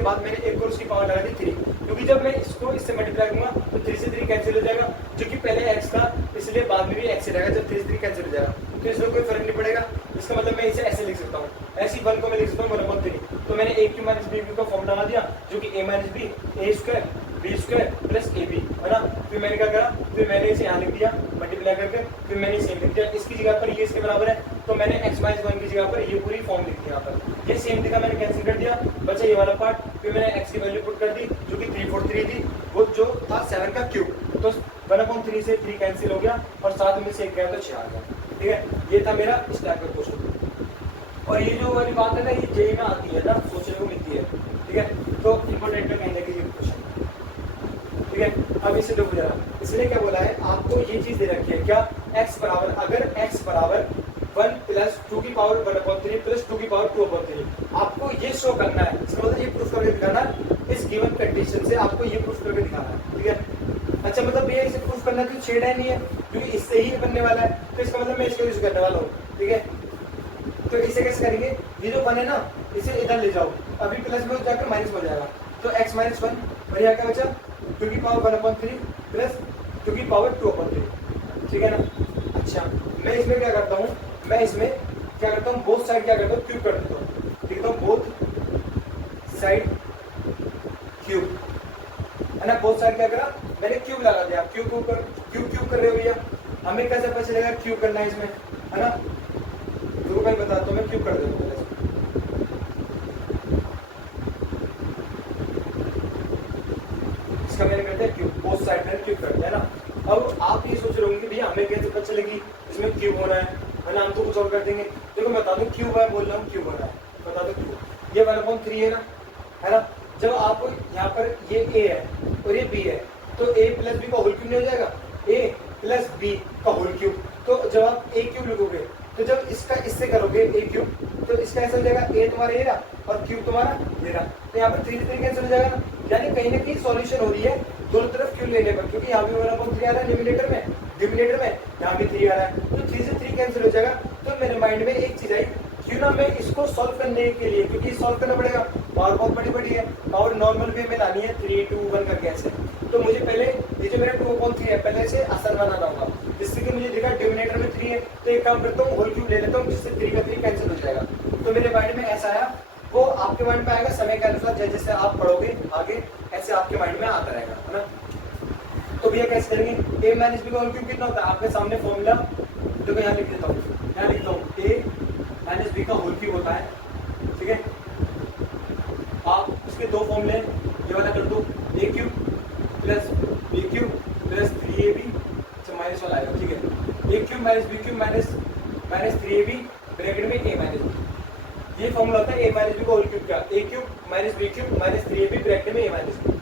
बाद मैंने एक और उसकी पावर लगा दी 3, क्योंकि जब मैं इसको इससे मल्टीप्लाई करूंगा तो 3 से 3 कैंसिल हो जाएगा, जो कि पहले x था इसलिए बाद में भी x ही रहेगा, जब 3 से 3 कैंसिल हो जाएगा तो इसमें कोई फर्क नहीं पड़ेगा, इसका मतलब मैं इसे ऐसे लिख सकता हूँ, ऐसी 1 को मैं लिख सकता हूँ 1/3, तो मैंने a³ - b³ का फॉर्मूला लगा दिया, जो कि a - b a² b² plus ab, है ना, फिर मैंने क्या करा, फिर मैंने इसे यहाँ लिख दिया मल्टीप्लाई करके, फिर मैंने इसे लिख दिया, इसकी जगह पर ये इसके बराबर है, तो मैंने x-1 की जगह पर ये पूरी फॉर्म लिख दी, यहाँ पर ये सेम दिखा, मैंने कैंसिल कर दिया, बचा ये वाला पार्ट, फिर मैंने x की वैल्यू पुट कर दी जो कि 343 थी, वो जो था 7 का क्यूब, तो 1/3 से 3 कैंसिल हो गया और 7 में से 1 गया तो 6 आ गया, ठीक है, ये था मेरा इस टाइप का क्वेश्चन। और ये जो वाली बात है ना ये जेई में आती है ना, सोचने को मिलती है, ठीक है, तो इंपॉर्टेंट है कहीं ना कहीं क्वेश्चन, ठीक है। अब इसे देखो जरा, इसने क्या बोला है, आपको ये चीज दे रखी है क्या, x बराबर, अगर x बराबर 1 प्लस 2 की पावर 1/3 प्लस 2 की पावर 2/3, आपको ये शो करना है, इसका मतलब ये प्रूफ करके दिखाना है, इस गिवन कंडीशन से आपको ये प्रूफ करके दिखाना है, ठीक है। अच्छा मतलब भैया इसे प्रूफ करना तो छेड़ है नहीं है, क्योंकि इससे ही बनने वाला है, तो इसका मतलब मैं इसको यूज करने वाला हूँ, ठीक है। तो इसे कैसे करेंगे, ये जो 1 है ना इसे इधर ले जाओ, अभी प्लस में जाकर माइनस हो जाएगा, तो x-1 और यहाँ क्या बचा 2 की पावर 1/3 प्लस 2 की पावर 2/3, ठीक है ना। अच्छा मैं इसमें क्या करता हूँ, मैं इसमें क्या करता हूँ, बोथ साइड क्या करता हूँ क्यूब कर देता हूँ, लिखता हूँ बोथ साइड क्यूब, है ना, बोथ साइड क्या करा मैंने क्यूब लगा दिया, क्यूब कर रहे हो भैया, हमें कैसे पता चलेगा क्यूब करना है इसमें, है ना, तो मैं बताता हूँ, मैं क्यूब कर देता हूँ, इसका मैंने करते हैं क्यूब, बोथ साइड में क्यूब करते हैं ना। अब आप ये सोच रहे होंगे कि भैया हमें कैसे पता चलेगी इसमें क्यूब हो रहा है ना, हम तो कुछ और कर देंगे, देखो मैं बता दूं क्यूब है, बोल रहा हूँ क्यूब हो रहा है, बता दो क्यूब, ये 1/3 है ना, जब आप यहाँ पर ये a है और ये b है, तो a प्लस b का होल क्यूब नहीं हो जाएगा, a प्लस b का होल क्यूब, तो जब आप a क्यूब लिखोगे तो जब इसका इससे करोगे a क्यूब, तो इसका ऐसा हो जाएगा a तुम्हारा ये रहा और क्यूब तुम्हारा ये रहा, तो यहाँ पर 3 से 3 कैंसिल हो जाएगा ना, यानी कहीं ना कहीं सॉल्यूशन हो रही है दोनों तरफ क्यूब लेने पर, क्योंकि यहाँ भी 1/3 आ रहा है डिनोमिनेटर में, यहाँ भी 3 आ रहा है, तो 3 से 3 कैंसिल हो जाएगा। तो मेरे माइंड में एक चीज आई, क्यों ना मैं इसको सॉल्व करने के लिए, क्योंकि सॉल्व करना पड़ेगा, पावर बहुत बड़ी है और नॉर्मल वे में लानी है 3 2 1 करके ऐसे, तो मुझे पहले ये जो मेरा 2/3 है पहले से आसान बनाना होगा, जिससे कि मुझे दिखा डिनोमिनेटर में 3 है, तो एक काम करता हूँ होल क्यूब ले लेता हूँ, जिससे 3 का 3 कैंसिल हो जाएगा। तो मेरे माइंड में ऐसा आया, वो आपके माइंड में आएगा समय के अनुसार, जैसे जैसे आप पढ़ोगे आगे ऐसे आपके माइंड में आता रहेगा, है ना। तो भैया कैसे करेंगे, a माइनस b का होल क्यूब कितना होता है, आपके सामने फॉर्मूला देखो, यहाँ लिख देता हूँ, यहाँ लिखता हूँ a माइनस b का होल क्यूब होता है, ठीक है। आप इसके दो फॉर्मूले, ये वाला कर दो, a cube plus B cube plus 3ab minus 1 आएगा, ठीक है। A cube minus B cube minus 3ab bracket में a माइनस बी, ये फॉर्मूला होता है ए माइनस बी का होल क्यूब का, A cube minus B cube minus 3ab bracket में a माइनस बी।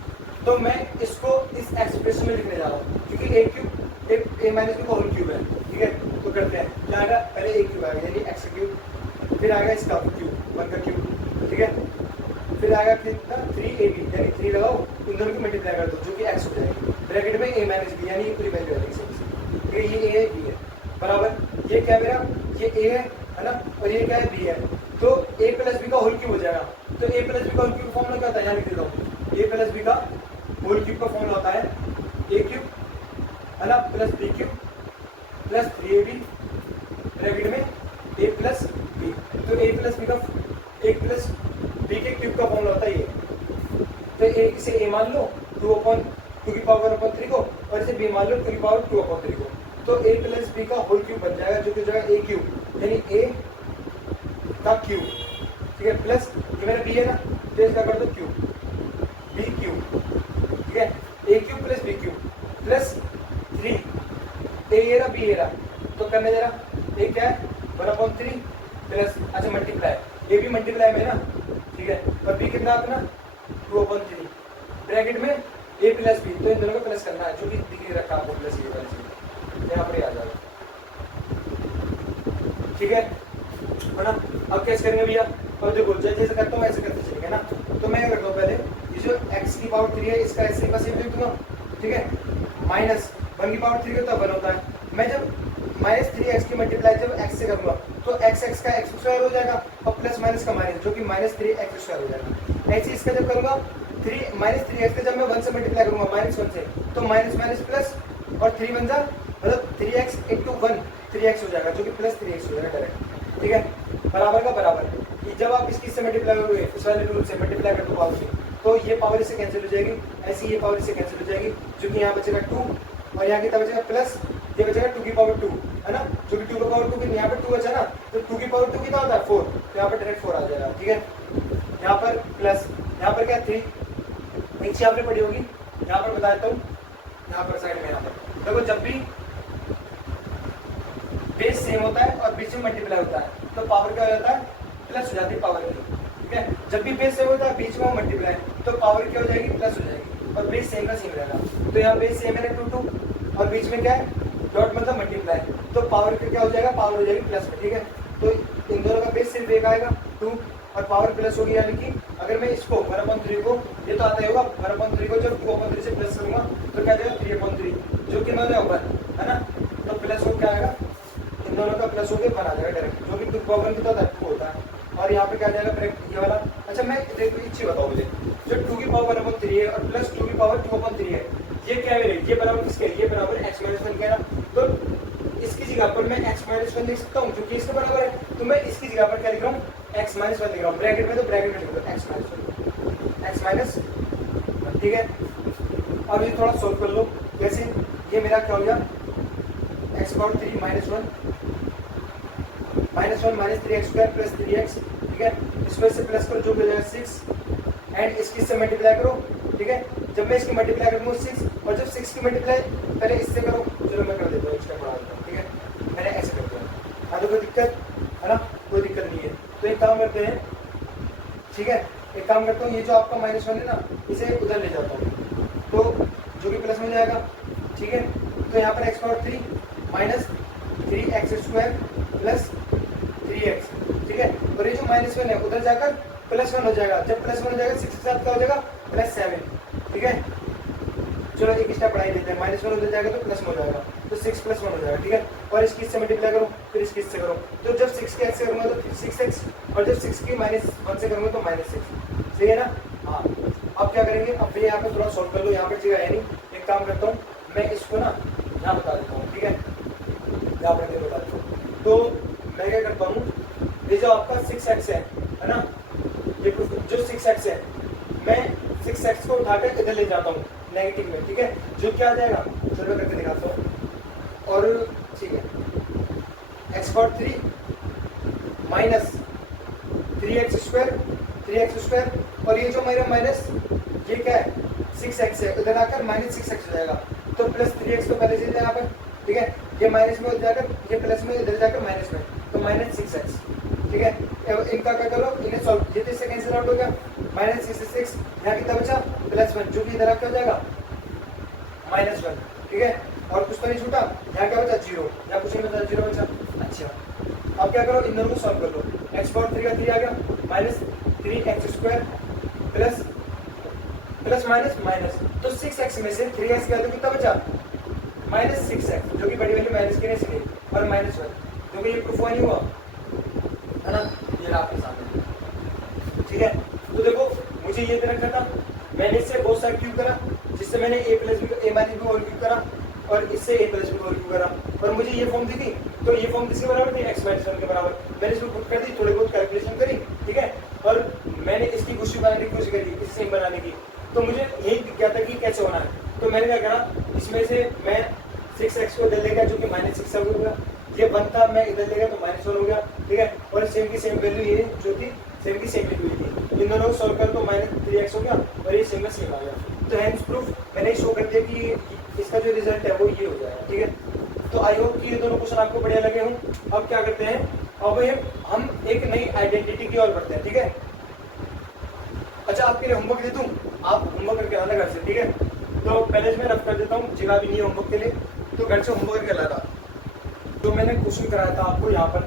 तो मैं इसको इस एक्सप्रेशन में लिखने जा रहा हूँ क्योंकि A cube A minus B का होल क्यूब है, ठीक है। तो करते हैं, क्या आएगा, पहले ए क्यूब आएगा यानी एक्स क्यूब, फिर आएगा इसका क्यूब 1 का क्यूब, ठीक है। फिर आएगा कितना 3ab यानी 3 लगाओ, इन दोनों को मल्टीप्लाई कर दो जो कि x हो जाएगी, ब्रैकेट में a माइनस बी यानी ये पूरी वैल्यू आएगी, ठीक है। ये a है b है बराबर, ये क्या मेरा, ये a है ना, और ये क्या है b है, तो a प्लस बी का होल क्यूब हो जाएगा। तो a प्लस बी का होल क्यूब फॉर्मूला क्या होता है, यहाँ लिख देता हूँ, a प्लस बी का होल क्यूब का फॉर्मूला होता है a क्यूब है ना plus b cube plus 3ab bracket में a प्लस b। तो a प्लस बी का a प्लस b के क्यूब का फॉर्मूला होता है ये, तो इसे a मान लो 2 की पावर 3 को, और इसे b मान लो 2 की पावर 2/3 को। तो a प्लस बी का होल क्यूब बन जाएगा जो कि हो जाएगा a क्यूब यानी a का क्यूब, ठीक है, प्लस ये मेरा b है ना, तो इसका कर दो क्यूब b क्यूब, ठीक है। a cube plus b cube plus 3 a ये रहा b ये रहा, तो करने जरा a क्या है 1/3 प्लस, अच्छा मल्टीप्लाई, a भी मल्टीप्लाई में ना, ठीक है, और b कितना अपना 2/3 ब्रैकेट में a प्लस b, तो इन दोनों को प्लस करना है जो कि दिख रखा आपको प्लस ये वाला चीज यहाँ पर आ जाएगा, ठीक है ना। अब कैसे करेंगे भैया, और देखो जैसे करता हूँ ऐसे करते चलेंगे ना। तो मैं क्या करता हूँ, पहले ये जो x की पावर 3 है इसका ऐसे का सेम लिख दूंगा, ठीक है, माइनस 1 की पावर 3 होता है 1 होता है। मैं जब माइनस 3x की मल्टीप्लाई जब x से करूंगा तो x का x स्क्वायर हो जाएगा और प्लस माइनस का माइनस जो कि माइनस 3x स्क्वायर हो जाएगा। ऐसे इसका जब करूंगा माइनस 3x का जब मैं 1 से मल्टीप्लाई करूंगा माइनस 1 से, तो माइनस माइनस प्लस और 3 बन जा मतलब 3x इंटू 1 3x हो जाएगा जो कि प्लस 3x हो जाएगा डायरेक्ट, ठीक है, बराबर का बराबर। जब आप इसकी से मल्टीप्लाई करोगे इस वाले रूल से मल्टीप्लाई कर दो पावर से, तो ये पावर इससे कैंसिल हो जाएगी, ऐसी ये पावर इससे कैंसिल हो जाएगी जो कि यहाँ बचेगा 2 और यहाँ कितना बचेगा प्लस, ये बचेगा 2 की पावर 2 है ना, जो कि 2 की पावर 2 की यहाँ पर 2 बचा ना, तो 2 की पावर 2 कितना होता है 4, तो यहाँ पर डायरेक्ट 4 आ जाएगा, ठीक है। यहाँ पर प्लस, यहाँ पर क्या 3 नीचे आपने पड़ी होगी, यहाँ पर बताता हूँ, यहाँ पर साइड में, यहाँ पर देखो जब भी बेस सेम होता है और बीच में मल्टीप्लाई होता है तो पावर क्या हो जाता है प्लस हो जाती है पावर की, ठीक है। जब भी बेस सेम होता है बीच में मल्टीप्लाई तो पावर क्या हो जाएगी प्लस हो जाएगी और बेस सेम का सेम रहेगा। तो यहाँ बेस सेम है 2 और बीच में क्या है डॉट मतलब मल्टीप्लाई, तो पावर का क्या हो जाएगा पावर हो जाएगी प्लस में, ठीक है। तो इन दोनों का बेस सिर्फ एक आएगा 2 और पावर प्लस होगी, यानी कि अगर मैं इसको 1/3 को, ये तो आता ही होगा 1/3 को जब 2/3 से प्लस करूंगा तो क्या जाएगा 3/3 जो कि मैं ऊपर है ना, तो प्लस हो क्या आएगा इन दोनों का प्लस होकर 1 आ जाएगा डायरेक्ट, जो कि 2/1 कितना होता है 2 होता है। और यहाँ पे क्या जाएगा ये वाला, अच्छा मैं देखो इच्छी बताओ मुझे, जो 2 की पावर 1/3 है और प्लस 2 की पावर 2/3 है, ये क्या है ये बराबर किसके, ये बराबर x - 1 के ना, तो इसकी जगह पर मैं x - 1 लिख सकता हूँ जो कि इसके बराबर है, तो मैं इसकी जगह पर क्या लिख रहा हूँ x - 1 लिख रहा हूँ ब्रैकेट में, तो ब्रैकेट में लिख रहा हूँ x - 1, ठीक है। अब ये थोड़ा सोल्व कर लो, जैसे ये मेरा क्या हो गया x power 3 -1 minus 3x square plus 3x, ठीक है, इसको इससे प्लस करो जो हो जाएगा 6 एंड इसकी इससे मल्टीप्लाई करो, ठीक है। जब मैं इसकी मल्टीप्लाई करूँगा 6 और जब 6 की मल्टीप्लाई पहले इससे करो, चलो मैं कर देता हूँ एक्स्ट्रा बढ़ा देता हूँ, ठीक है, मैंने ऐसे कर दिया। हाँ तो कोई दिक्कत है ना, कोई दिक्कत नहीं है। तो एक काम करते हैं, ठीक है, एक काम करता हूँ ये जो आपका -1 है ना इसे उधर ले जाता हूँ तो जो कि प्लस में जाएगा, ठीक है। तो यहाँ पर x power 3 minus 3x square plus 3x, ठीक है, और ये जो -1 है उधर जाकर +1 हो जाएगा, जब +1 हो जाएगा 6 के साथ क्या हो जाएगा +7, ठीक है। चलो एक स्टेप बढ़ा ही देते हैं, -1 उधर जाएगा तो प्लस में हो जाएगा, तो 6 + 1 हो जाएगा, ठीक है। और इसकी से मल्टीप्लाई करो फिर इसकी से करो, तो जब 6 के x से करूँगा तो 6x और जब 6 की -1 से करूँगा तो -6, सही है ना। हाँ अब क्या करेंगे, अब ये यहाँ पे थोड़ा सॉल्व कर लो, यहाँ पर जगह है नहीं, एक काम करता हूँ मैं इसको ना यहाँ बता देता हूँ, ठीक है, यहाँ पर बता देता हूँ। तो मैं क्या करता हूँ, ये जो आपका 6x है ना, ये जो 6x है मैं 6x को उठाकर इधर ले जाता हूँ नेगेटिव में, ठीक है, जो क्या आ जाएगा चलो मैं करके दिखाता हूँ, और ठीक है x power 3 minus 3x square और ये जो मेरा माइनस ये क्या है 6x है, इधर आकर माइनस 6x हो जाएगा, तो प्लस 3x तो पहले से यहाँ पर, ठीक है, ये माइनस में हो जाकर ये प्लस में, इधर जाकर माइनस में, तो माइनस 6x, ठीक है। इनका क्या करो, इन्हें सॉल्व, ये तो इससे कैंसिल आउट हो गया, माइनस 6 यहाँ कितना बचा, +1, जो कि इधर आकर हो जाएगा -1, ठीक है। और कुछ तो नहीं छूटा, यहाँ क्या बचा 0, यहाँ कुछ नहीं बचा, 0 बचा। अच्छा, अब क्या करो, इन दोनों को सॉल्व कर लो, x⁴ का 3 आ गया, -3x² प्लस माइनस, तो 6x में से 3x का तो कितना बचा, -6x, जो कि बड़ी वाली माइनस की इसलिए, और -1, जो कि ये प्रूफ हुआ नहीं हुआ, है ना, ये आपके सामने, ठीक है। तो देखो मुझे ये दे रखा था, मैंने इससे बोथ साइड क्यूब करा, जिससे मैंने a minus b whole cube करा, और इससे a plus b whole cube करा, और मुझे ये फॉर्म दी थी, तो ये फॉर्म किसके बराबर थी, x माइनस 1 के बराबर। मैंने इसको पुट कर दी, थोड़ी बहुत कैलकुलेशन करी, ठीक है, और मैंने इसकी कुछ बनाने की कोशिश करी, इस सेम बनाने की, तो मुझे यही दिख गया था कि कैसे होना है। तो मैंने क्या करा, इसमें से मैं 6x को इधर ले गया, जो कि -6 हो गया, ये 1 था, मैं इधर ले गया तो -1 हो गया, ठीक है, और सेम की सेम वैल्यू ये जो थी, सेम की सेम वैल्यू थी, इन दोनों को सॉल्व कर तो -3x हो गया, और ये सेम में सेम आ गया। तो हैंस प्रूफ मैंने शो कर दिया कि इसका जो रिजल्ट है वो ये हो जाएगा, ठीक है। तो आई होप कि ये दोनों क्वेश्चन आपको बढ़िया लगे हों। अब क्या करते हैं, अब हम एक नई आइडेंटिटी की ओर बढ़ते हैं, ठीक है। अच्छा, आपके लिए होमवर्क दे दूं, आप होमवर्क करके आना घर से, ठीक है। तो पहले मैं रफ कर देता हूँ, जगह भी नहीं है होमवर्क के लिए, तो घर से होमवर्क करके लाना। तो मैंने क्वेश्चन कराया था आपको यहाँ पर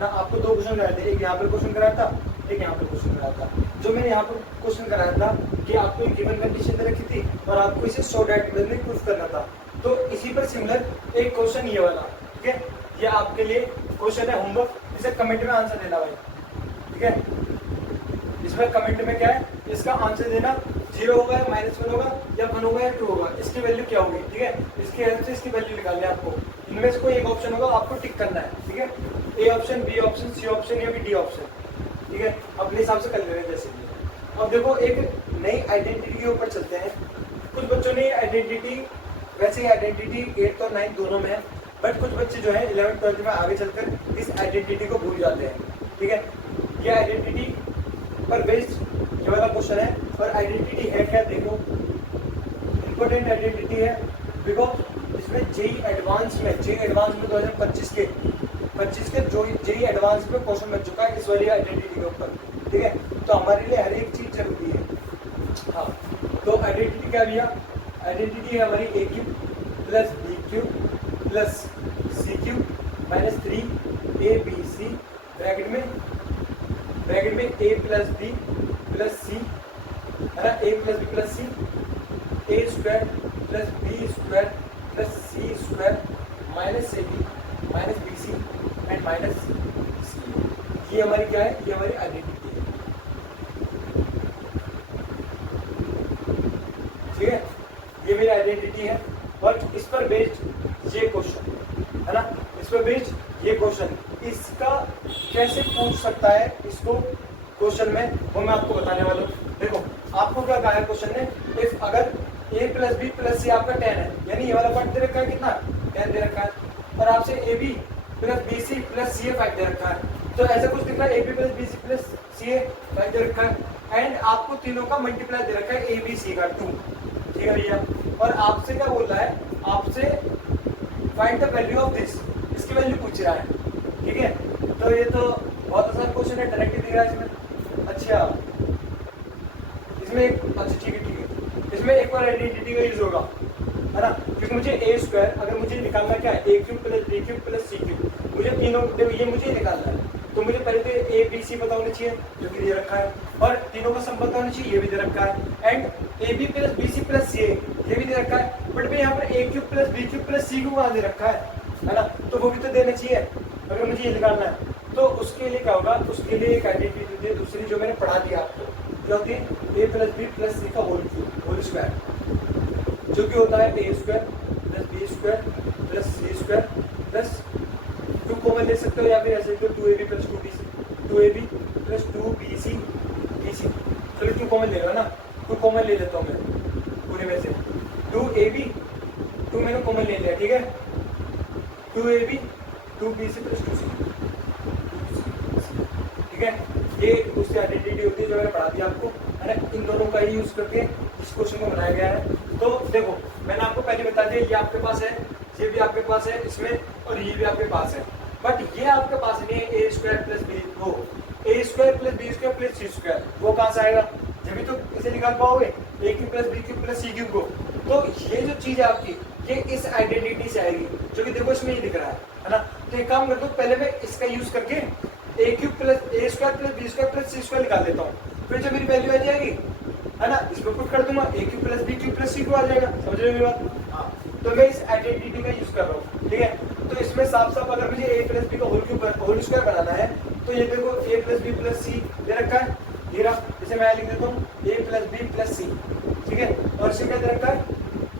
ना, आपको 2 क्वेश्चन कराए थे, एक यहाँ पर क्वेश्चन कराया था, एक यहाँ पर क्वेश्चन कराया था। जो मैंने यहाँ पर क्वेश्चन कराया था कि आपको एक गिवन कंडीशन दे रखी थी और आपको इसे 100 डायरेक्ट में प्रूफ करना था, तो इसी पर सिमिलर एक क्वेश्चन ये वाला, ठीक है, ये आपके लिए क्वेश्चन है होमवर्क, इसे कमेंट में आंसर देना भाई, ठीक है। इसमें कमेंट में क्या है, इसका आंसर देना, 0 होगा या -1 होगा या 1 होगा या 2 होगा, इसकी वैल्यू क्या होगी, ठीक है। इसके हेल्प से इसकी वैल्यू निकालनी है आपको, इनमें से कोई एक ऑप्शन होगा, आपको टिक करना है, ठीक है, A option, B option, C option या डी ऑप्शन, ठीक है, अपने हिसाब से कर ले रहे हैं जैसे भी। अब देखो एक नई आइडेंटिटी के ऊपर चलते हैं। कुछ बच्चों ने आइडेंटिटी, वैसे ही आइडेंटिटी 8th और 9th दोनों में है, बट कुछ बच्चे जो है 11th 12th में आगे चलकर इस आइडेंटिटी को भूल जाते हैं, ठीक है। ये आइडेंटिटी पर बेस्ड ये वाला क्वेश्चन है, और आइडेंटिटी है क्या, देखो इंपॉर्टेंट आइडेंटिटी है, बिकॉज इसमें जेई एडवांस में 2025 के जो जेई एडवांस में क्वेश्चन बन चुका है इस वाली आइडेंटिटी के ऊपर, ठीक है। तो हमारे लिए हर एक चीज जरूरी है। हाँ, तो आइडेंटिटी क्या भैया, आइडेंटिटी है हमारी a³ + b³ + c³ - 3abc bracket में a + b + c, है ना, a + b + c, a² + b² + c² - ab - bc and -c। ये हमारी क्या है, ये हमारी आइडेंटिटी है, ठीक है, ये मेरी आइडेंटिटी है। और इस पर बेस्ड ये क्वेश्चन, है ना, इस पर बेस्ड ये क्वेश्चन, इसका कैसे पूछ सकता है इसको क्वेश्चन में, वो मैं आपको बताने वाला हूँ। देखो आपको क्या कहा है क्वेश्चन ने, इफ अगर a + b + c आपका 10 है, यानी ये वाला पार्ट दे रखा है कितना, 10 दे रखा है, और आपसे ab + bc + ca 5 दे रखा है, तो ऐसा कुछ दिख रहा है, ab + bc + ca 5 दे रखा है, एंड आपको तीनों का मल्टीप्लाई दे रखा है abc का 2, ठीक है भैया। और आपसे क्या बोल रहा है, आपसे find the value of this, इसकी वैल्यू पूछ रहा है, ठीक है। तो ये तो बहुत आसान क्वेश्चन है, डायरेक्ट दिख रहा है इसमें। अच्छा, इसमें अच्छा ठीक है, इसमें एक और आइडेंटिटी का यूज होगा, है ना, क्योंकि मुझे a², अगर मुझे निकालना क्या है, a³ + b³ + c³, मुझे तीनों, ये मुझे निकालना है, तो मुझे पहले तो a b c पता होना चाहिए, जो कि दे रखा है, और तीनों का सम पता होना चाहिए, ये भी दे रखा है, एंड ab + bc + ca ये भी दे रखा है, बट मैं यहाँ पर a³ + b³ + c³ कहाँ दे रखा है ना, तो वो भी तो देना चाहिए अगर मुझे ये निकालना है। तो उसके लिए क्या होगा, उसके लिए एक आइडेंटिटी होती है दूसरी, जो मैंने पढ़ा दिया आपको, क्या होती है, a + b + c का होल स्क्वायर, जो कि होता है a² + b² + c² plus 2 common ले सकते हो, या फिर ऐसे 2ab + 2bc 2ab + 2bc, चलो 2 कॉमन ले लो ना, 2 कॉमन ले लेता हूँ मैं पूरे में से, 2ab 2 मैंने कॉमन ले लिया, ठीक है, 2ab 2bc + 2c, ठीक है, ये उसकी आइडेंटिटी होती है जो मैंने पढ़ा दिया आपको, है ना। इन दोनों का ही यूज करके इस क्वेश्चन को बनाया गया है। तो देखो मैंने आपको पहले बता दिया, ये आपके पास है, ये भी आपके पास है इसमें, और ये भी आपके पास है, बट ये आपके पास नहीं है ए स्क्वायर प्लस बी, वो A square plus B square plus C square, वो कहाँ से आएगा, जब भी तो इसे निकाल पाओगे A cube plus B cube plus C cube को। तो ये जो चीज है आपकी, ये इस आइडेंटिटी से आएगी, जो कि देखो इसमें ये दिख रहा है ना। तो एक काम कर दो, पहले मैं इसका यूज करके A cube plus A square plus B square plus C square निकाल देता हूँ, फिर जो मेरी वैल्यू आ जाएगी, है ना, इसको पुट कर दूंगा, A cube plus B cube plus C को आ जाएगा। समझ रहे हो मेरी बात? हाँ, तो मैं इस आइडेंटिटी का यूज कर रहा हूँ, ठीक है। तो इसमें साफ साफ अगर मुझे ए प्लस बी का होल स्क्वायर बनाना है, तो ये देखो ए प्लस बी प्लस सी दे रखा है, ये रहा, इसे मैं लिख देता हूँ ए प्लस बी प्लस सी, ठीक है, और इसे क्या दे रखा है,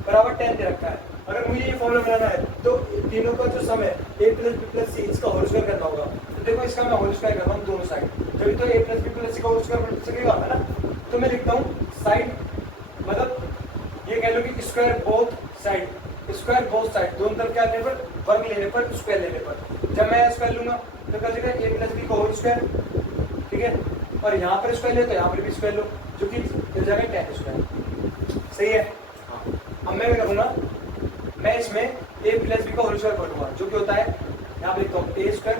बराबर 10 दे रखा है। अगर मुझे ये फॉर्मूला बनाना है तो तीनों का जो सम है ए प्लस बी प्लस सी, इसका होल स्क्वायर करना होगा। तो देखो इसका मैं होल स्क्वायर कर रहा हूँ दोनों साइड, तभी तो ए प्लस बी प्लस सी का होल स्क्वायर बन सकेगा, है ना। तो मैं लिखता हूँ साइड, मतलब ये कह लो कि square both side, square both side, दोनों तरफ क्या लेने पर, वर्ग लेने पर, स्क्वायर लेने पर। जब मैं स्क्वायर लूंगा तो क्या जगह ए प्लस बी का होल स्क्वायर, ठीक है, और यहाँ पर स्क्वायर ले तो यहाँ पर भी स्क्वायर लो, जो कि मिल जाएगा 10 स्क्वायर। सही है। अब मैं क्या करूँगा, मैं इसमें ए प्लस बी का होल स्क्वायर करूँगा, जो कि होता है, यहाँ पे लिखता हूँ ए स्क्वायर,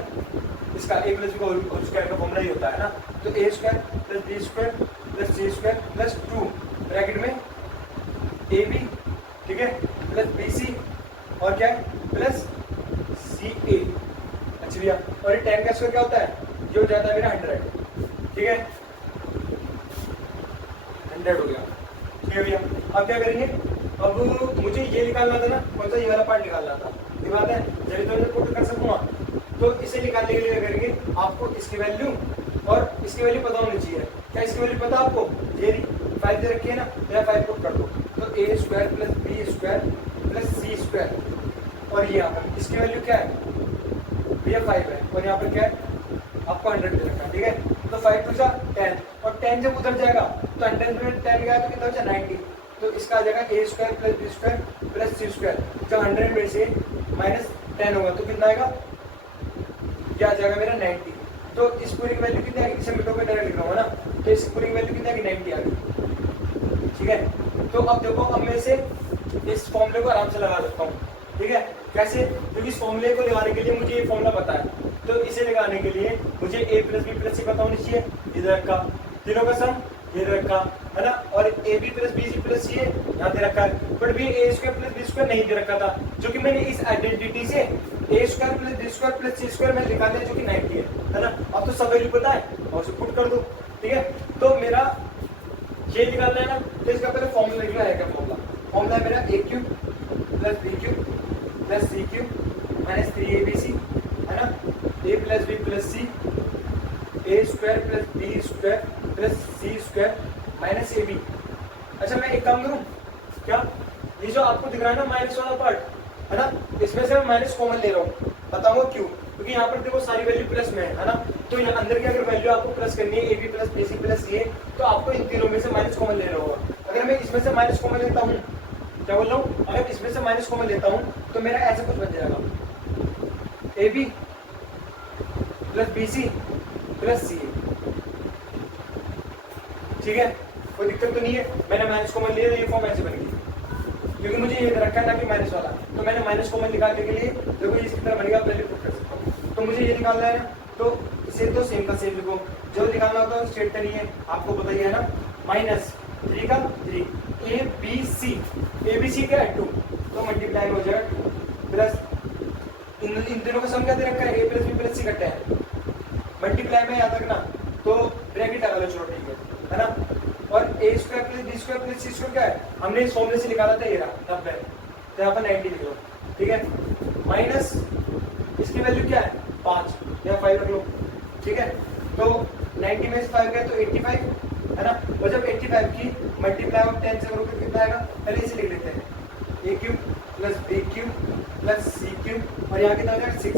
इसका ए प्लस बी का होल स्क्वायर का फॉर्मूला ही होता है ना। तो A square plus B square plus C square plus 2 bracket में ए बी, ठीक है, प्लस बी सी, और क्या है, प्लस सी ए। अच्छा भैया, और ये 10 का स्क्वायर क्या होता है, ये हो जाता है मेरा 100, ठीक है, 100 हो गया, ठीक है भैया। अब क्या करेंगे, अब मुझे ये निकालना था ना, कौन सा, ये वाला पार्ट निकालना था, ये बात है, जब तो मैं पुट कर सकूंगा। तो इसे निकालने के लिए करेंगे, आपको इसकी वैल्यू और इसकी वैल्यू पता होनी चाहिए। क्या इसकी वैल्यू पता आपको, ये 5 दे रखी है ना, मेरा 5 पुट कर दो, तो A square plus B square plus C square, और ये यहाँ पर इसकी वैल्यू क्या है भैया 5 है, और यहाँ पर क्या है आपको 100 दे रखा है, ठीक है। तो 5 टू 10, और 10 जब उधर जाएगा तो 100 में 10 गया तो कितना बचा 90, तो इसका आ जाएगा A square plus B square plus C square. जब 100 में से माइनस 10 होगा तो कितना आएगा, क्या आ जाएगा मेरा 90। तो इस पूरी की वैल्यू कितनी आएगी, इसे मिनटों में डायरेक्ट लिख रहा हूँ ना, तो इस पूरी की वैल्यू कितनी आएगी, 90 आ गई, ठीक है। तो अब देखो, अब मैं इसे इस फॉर्मूले को आराम से लगा सकता हूँ, ठीक है। कैसे, क्योंकि इस फॉर्मूले को लगाने के लिए मुझे ये फॉर्मूला पता है, तो इसे लगाने के लिए मुझे ए प्लस बी प्लस सी पता होनी चाहिए, इधर रखा, तीनों का सम ये रखा, है ना, और A B plus B C plus C यहाँ दे रखा है, बट भी A square plus B square नहीं दे रखा था, जो कि मैंने इस आइडेंटिटी से A square plus B square plus C square मैंने निकाला है, जो कि 90 है ना। अब तो सब वैल्यू पता है, और उसे पुट कर दो, ठीक है। तो मेरा ये निकालना है ना, तो इसका पहले फॉर्मूला निकला है, क्या फॉर्मूला है मेरा A cube plus B cube plus C cube minus 3abc, है ना, A plus B plus C, A square plus B square plus C square minus A B. अच्छा मैं एक काम करूं क्या, ये जो आपको दिख रहा है ना माइनस वाला पार्ट, है ना, इसमें से मैं माइनस कॉमन ले रहा हूँ, बताऊंगा क्यों, क्योंकि यहाँ पर देखो सारी वैल्यू प्लस में है ना। तो यहाँ अंदर की अगर वैल्यू आपको प्लस करनी है A B plus B C plus C, तो आपको इन तीनों में से माइनस कॉमन लेना होगा। अगर मैं इसमें से माइनस कॉमन लेता हूँ, क्या बोल रहा हूँ, अगर इसमें से माइनस कॉमन लेता हूँ तो मेरा ऐसा कुछ बन जाएगा, A B plus B C plus C, ठीक है, कोई दिक्कत तो नहीं है। मैंने माइनस कॉमन लिया, ये फॉर्म ऐसे बन गई, क्योंकि मुझे ये रखा था कि माइनस वाला, तो मैंने माइनस कॉमन निकालने के लिए देखो इसकी तरह बनेगा, पहले पुट कर सकता हूँ। तो मुझे ये निकालना है ना, तो इसे तो सेम का सेम लिखो, जो निकालना होता है स्ट्रेट नहीं है, आपको पता ही है ना, माइनस 3 का 3 ए बी सी क्या है 2, तो मल्टीप्लाई हो जाएगा प्लस इन तीनों का सम क्या दे रखा है, A plus B plus C का 10, मल्टीप्लाई में याद रखना, तो ब्रैकेट लगा लो, चलो ठीक है ना। और A square plus B square plus C square क्या है, हमने इस फॉर्मूले से निकाला था, ये रहा 90, तो यहाँ पर 90 लिख लो, ठीक है, माइनस इसकी वैल्यू क्या है 5, या 5 रख लो, ठीक है। तो 90 में से 5 गया तो 85, है ना, और जब 85 की मल्टीप्लाई ऑफ 10 से करोगे कितना आएगा, पहले इसे लिख लेते हैं, A cube plus B cube plus C cube, और यहाँ कितना हो जाएगा 6,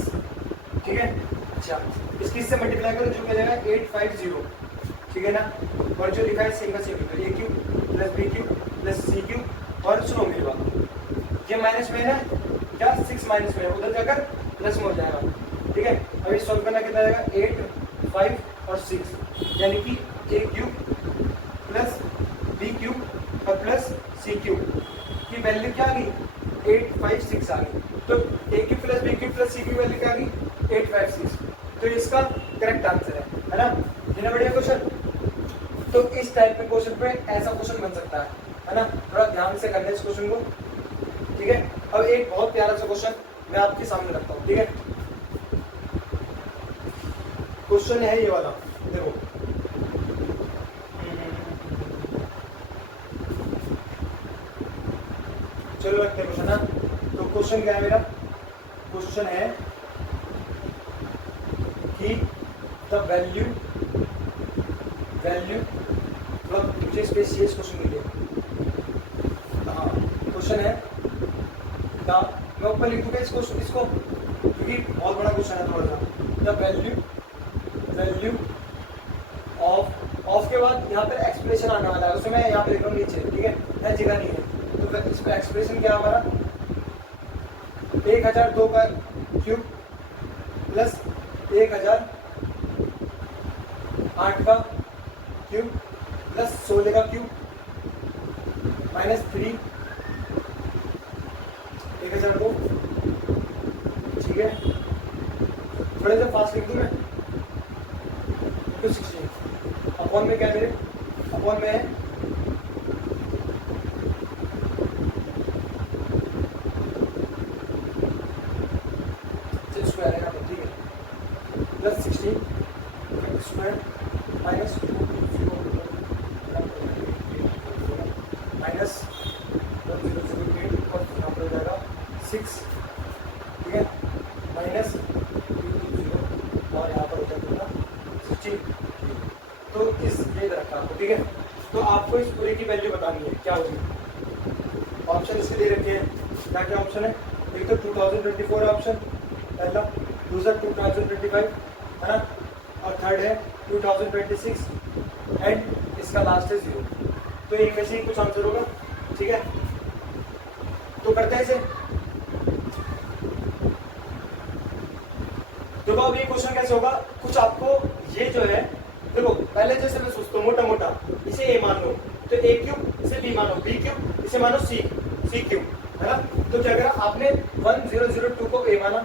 ठीक है। अच्छा इसकी इससे मल्टीप्लाई करो, जो क्या जाएगा 850, ठीक है ना, और जो लिखा है सेम का सेम लिखो, A cube plus B cube plus C cube, और सुनो मेरी बात, ये माइनस में है क्या, 6 माइनस में है, उधर जाकर प्लस में हो जाएगा, ठीक है। अभी सॉल्व करना कितना जाएगा 8 5 और 6, यानी कि A cube plus B cube और प्लस सी क्यूब की वैल्यू क्या आ गई 856 आ गई। तो A cube plus B cube plus C cube value क्या आ गई 856। तो इसका करेक्ट आंसर है ना। ये ना बढ़िया क्वेश्चन। तो इस टाइप के क्वेश्चन पे ऐसा क्वेश्चन बन सकता है ना। थोड़ा ध्यान से करना इस क्वेश्चन को, ठीक है। अब एक बहुत प्यारा सा क्वेश्चन मैं आपके सामने रखता हूँ, ठीक है। क्वेश्चन है ये वाला, देखो चलो रखते हैं क्वेश्चन ना। तो क्वेश्चन क्या है मेरा, क्वेश्चन है कि द वैल्यू मुझे स्पेस क्वेश्चन के लिए, हाँ क्वेश्चन है द, मैं ऊपर लिख दूंगा इसको क्योंकि बहुत बड़ा क्वेश्चन है थोड़ा सा। द वैल्यू ऑफ के बाद यहाँ पर एक्सप्रेशन आने वाला है, उसमें मैं यहाँ पे लिख रहा हूँ नीचे, ठीक है, यहाँ जगह नहीं है। तो इस पर एक्सप्रेशन क्या हमारा 1002 का क्यूब प्लस 1008 का क्यूब प्लस 16 का क्यूब माइनस 3 1002, ठीक है। थोड़े से फास्ट लिख दूं मैं, 216 अपॉन में क्या मेरे, अपॉन में है स्क्वायर है, ठीक है, प्लस 16 स्क्वायर माइनस माइनस 1008 और यहाँ पर हो जाएगा 6, ठीक है, माइनस 220 और यहाँ पर हो जाएगा 16। तो इस ये रखा आपको, ठीक है। तो आपको इस पूरे की वैल्यू बतानी है क्या होगी। ऑप्शन इसके दे रखे हैं, क्या क्या ऑप्शन है, एक तो 2024 है ऑप्शन पहला, दूसरा 2025 है ना, और थर्ड है 2026 एंड इसका लास्ट है 0। तो एक में से ही कुछ आंसर होगा, ठीक है। तो करते हैं इसे। देखो अब ये क्वेश्चन कैसे होगा, कुछ आपको ये जो है, देखो पहले जैसे मैं सोचता हूँ मोटा मोटा, इसे ए मान लो तो ए क्यूब, इसे बी मानो बी क्यूब, इसे मानो सी क्यूब, है ना। तो क्या करा आपने 1002 को ए माना,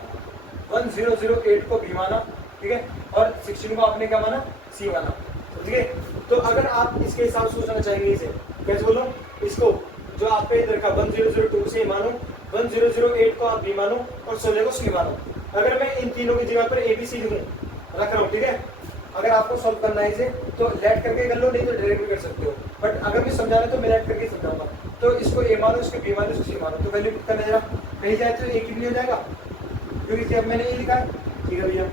1008 को बी माना, ठीक है, और 16 को आपने क्या माना सी माना, ठीक है। तो अगर आप इसके हिसाब से सोचना चाहेंगे, इसे कैसे बोलो, इसको जो आपने इधर का 1002 से मानो, 1008 को आप बी मानो और 16 को सी मानो। अगर मैं इन तीनों की जगह पर ए बी सी लिखूं, रख रहा हूँ, ठीक है। अगर आपको सॉल्व करना है इसे तो लेट करके कर लो, नहीं तो डायरेक्ट भी कर सकते हो, बट अगर मैं समझा रहा तो मैं लेट करके समझाऊंगा। तो इसको ए मानो, इसको बी मानो, इसको सी मानो। तो वैल्यू करना जरा, कहीं जाए तो एक ही नहीं हो जाएगा क्योंकि अब मैंने ये लिखा है, ठीक है भैया,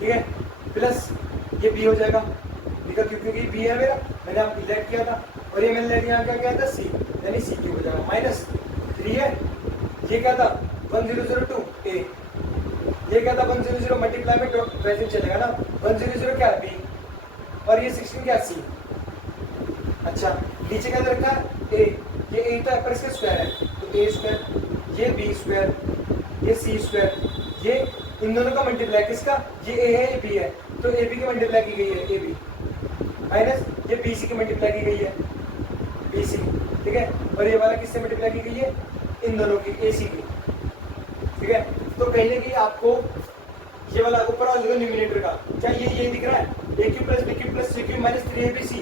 ठीक है, प्लस ये बी हो जाएगा, ठीक है, क्योंकि बी है मेरा, मैंने आपको लेट किया था, और ये मैंने लेट यहाँ क्या किया था सी, यानी सी क्यूब हो जाएगा, माइनस 3 है, ये क्या था 1002 ए, ये क्या था 100 मल्टीप्लाई में वैसे चलेगा ना, 100 क्या है बी, और ये 16 क्या सी। अच्छा नीचे क्या रखा है ए, ये ए तो पर इसका स्क्वायर है, तो ए स्क्वायर, ये बी स्क्वायर, ये सी स्क्वायर, ये इन दोनों का मल्टीप्लाई किसका, ये ए है ये बी है, तो ए बी की मल्टीप्लाई की गई है ए बी, माइनस ये बी सी की मल्टीप्लाई की गई है बी सी, ठीक है, और ये वाला किससे मल्टीप्लाई की गई है, इन दोनों की ए सी की, ठीक है। तो कहीं ना कहीं आपको ये वाला ऊपर वाला न्यूमिनेटर का क्या ये दिख रहा है, A cube plus B cube plus C cube minus 3ab,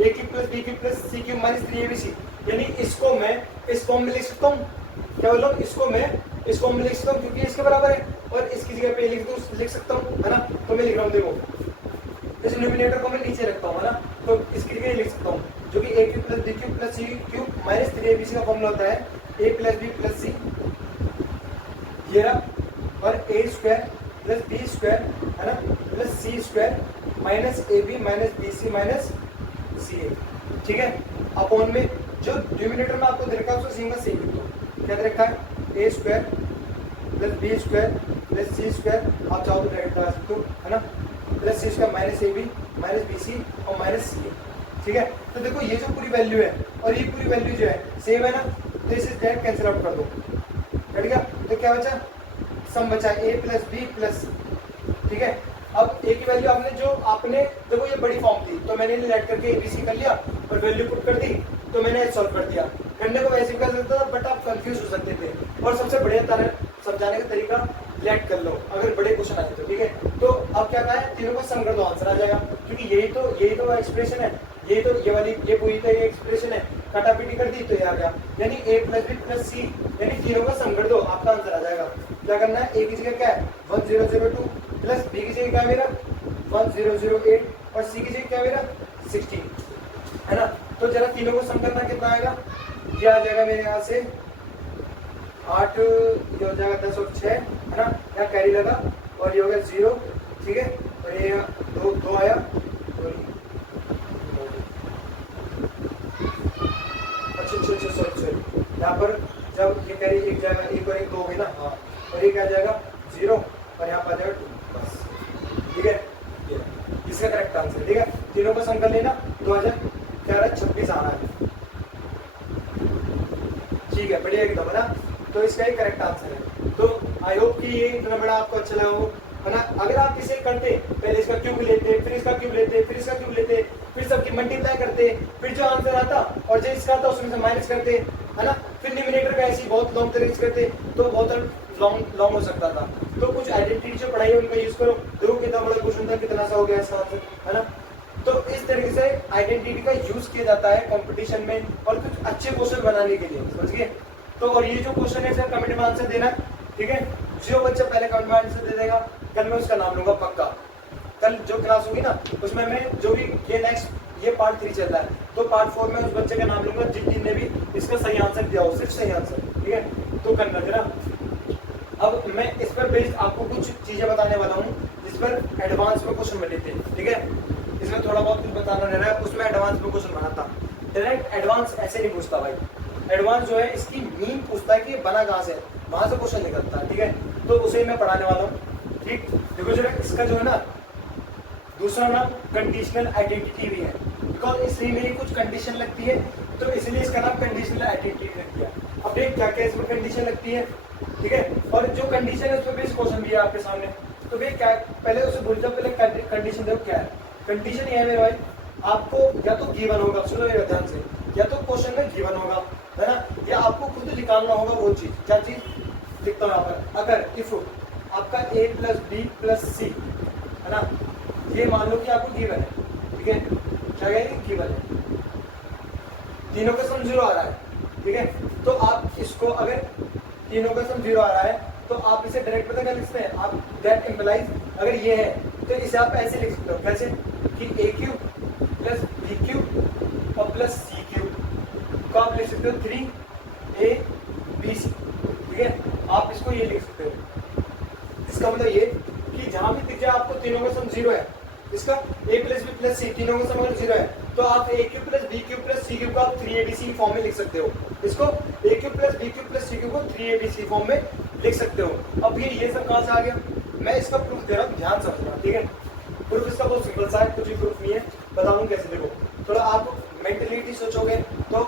A cube plus B cube plus C cube minus 3ab, यानी इसको मैं इस फॉर्म में लिख सकता हूँ, क्या बोलो, इसको मैं इस फॉर्म में लिख सकता हूँ क्योंकि इसके बराबर है, और इसकी जगह पे लिख सकता हूँ, है ना। तो मैं लिख रहा हूँ, देखो इस न्यूमिनेटर को मैं नीचे रखता हूँ, है ना, तो इसकी जगह लिख सकता हूँ जो कि A cube plus B cube plus C cube minus 3ab का फॉर्मूला होता है A plus B plus C, ये रहा, और A square plus B square, है ना, plus C square minus A B minus B C minus C A, ठीक है। अपॉन में जो डिनोमिनेटर में आपको दे रखा है उसको सी में सेम लिख दो, क्या दे रखा है A square plus B square plus C square, आप चाहो तो डायरेक्ट लगा सकते हो, है ना, plus C square minus A B minus B C और माइनस सी ए, ठीक है। तो देखो ये जो पूरी वैल्यू है और ये पूरी वैल्यू जो है सेम है ना, तो इसे डायरेक्ट कैंसिल आउट कर दो, ठीक है। तो क्या बचा, सम बचा ए प्लस बी प्लस सी, ठीक है। अब ए की वैल्यू आपने देखो ये बड़ी फॉर्म थी तो मैंने लेट करके एबीसी कर लिया और वैल्यू पुट कर दी तो मैंने सॉल्व कर दिया। करने को वैसे भी कर सकता था बट आप कंफ्यूज हो सकते थे। और सबसे बढ़िया तरह समझाने का तरीका लेट कर लो अगर बड़े क्वेश्चन आए तो, ठीक है। तो अब क्या कहा है, तीनों का सम कर दो आंसर आ जाएगा, क्योंकि यही तो एक्सप्रेशन है, यही तो ये वाली ये पूरी तरह एक्सप्रेशन है, काटापीटी कर दी तो ये आ गया, यानी a प्लस बी प्लस सी, यानी तीनों का सम कर दो आपका आंसर आ जाएगा। क्या करना है, a की जगह क्या है 1002 प्लस b की जगह क्या है मेरा 1008 और c की जगह क्या है मेरा 16, है ना। तो जरा तीनों को सम करना कितना आएगा, ये आ जाएगा मेरे यहाँ से 8, ये हो जाएगा 10 और 6, है ना, यहाँ कैरी लगा और ये हो गया 0, ठीक है, और ये दो आया, अच्छा सॉरी यहाँ पर जब ये कैरी एक जाएगा, एक और एक 2 होगी ना, हाँ, और ये क्या जाएगा 0 और यहाँ पर आ जाएगा 2, बस, ठीक है, ये इसका करेक्ट आंसर, ठीक है। तीनों को सम कर लेना, 2026 आ रहा है, ठीक है, बढ़िया एकदम, है ना। तो इसका ही करेक्ट आंसर है। तो आई होप कि ये इतना बड़ा आपको अच्छा लगा हो, है ना। अगर आप इसे करते, पहले इसका क्यूब लेते, फिर इसका क्यूब लेते, फिर इसका क्यूब लेते, फिर सबकी मल्टीप्लाई करते, फिर जो आंसर आता और जो इसका आता उसमें से माइनस करते, है ना, फिर न्यूमरेटर का ऐसी बहुत लॉन्ग तरीके करते तो बहुत लॉन्ग हो सकता था। तो कुछ आइडेंटिटी जो पढ़ाई है उनका यूज करो, देखो कितना बड़ा क्वेश्चन था, कितना सा हो गया इसका आंसर, है ना। तो इस तरीके से आइडेंटिटी का यूज किया जाता है कंपटीशन में और कुछ अच्छे क्वेश्चन बनाने के लिए, समझ गए। तो और ये जो क्वेश्चन है सर कमेंट में आंसर देना, ठीक है। जो बच्चा पहले कमेंट में आंसर दे देगा कल मैं उसका नाम लूंगा पक्का। कल जो क्लास होगी ना उसमें मैं जो भी ये नेक्स्ट ये पार्ट 3 चल रहा है तो पार्ट 4 में उस बच्चे का नाम लूंगा जिनने भी इसका सही आंसर दिया हो, सिर्फ सही आंसर, ठीक है। तो करना जरा। अब मैं इस पर बेस्ड आपको कुछ चीजें बताने वाला हूँ जिस पर एडवांस में क्वेश्चन बने थे, ठीक है। इसमें थोड़ा बहुत कुछ बताना रह रहा है, उसमें एडवांस में क्वेश्चन बना था। डायरेक्ट एडवांस ऐसे नहीं पूछता भाई, एडवांस जो है इसकी मीन पूछता है कि बना कहाँ से, वहां से क्वेश्चन निकलता है, ठीक है। तो उसे मैं पढ़ाने वाला हूँ, ठीक। देखो जरा इसका जो है ना दूसरा नाम कंडीशनल आइडेंटिटी भी है, बिकॉज इसमें मेरी कुछ कंडीशन लगती है तो इसलिए इसका नाम कंडीशनल आइडेंटिटी रख दिया। अब देख क्या क्या इसमें कंडीशन लगती है, ठीक है। और जो कंडीशन है उस पर बेस्ड क्वेश्चन भी है आपके सामने। तो भाई क्या पहले उसे भूल जाओ, पहले कंडीशन देखो क्या है। कंडीशन ये है मेरे भाई, आपको या तो गिवन होगा, सुनो मेरे ध्यान से, या तो क्वेश्चन में गिवन होगा, है ना, या आपको खुद निकालना होगा वो चीज। क्या चीज लिखता हूँ यहाँ पर, अगर इफ आपका a प्लस बी प्लस सी, है ना, ये मान लो कि आपको गिवन है, ठीक है, क्या कहेंगे गिवन है, तीनों का सम 0 आ रहा है, ठीक है। तो आप इसको अगर तीनों का सम 0 आ रहा है तो आप इसे डायरेक्ट पता क्या लिख सकते हैं आप, दैट इम्प्लाइज, अगर ये है तो इसे आप ऐसे लिख सकते हो, कैसे कि a cube plus B cube और प्लस सी क्यूब को आप लिख सकते हो 3abc, ठीक है। आप इसको ये लिख सकते हो। इसका मतलब ये कि जहां भी दिख जाए आपको तीनों का सम 0 है, इसका a plus B plus C तीनों का सम 0 है तो आप a cube plus B cube plus C cube को आप 3abc फॉर्म में लिख सकते हो। इसको a cube plus B cube plus C cube को 3abc फॉर्म में लिख सकते हो। अब ये सब कहां से आ गया, मैं इसका प्रूफ दे रहा हूँ, ध्यान समझना, ठीक है। प्रूफ इसका बहुत सिंपल सा है, कुछ भी प्रूफ नहीं है, बताऊँ कैसे। देखो थोड़ा आप मेंटलिटी सोचोगे तो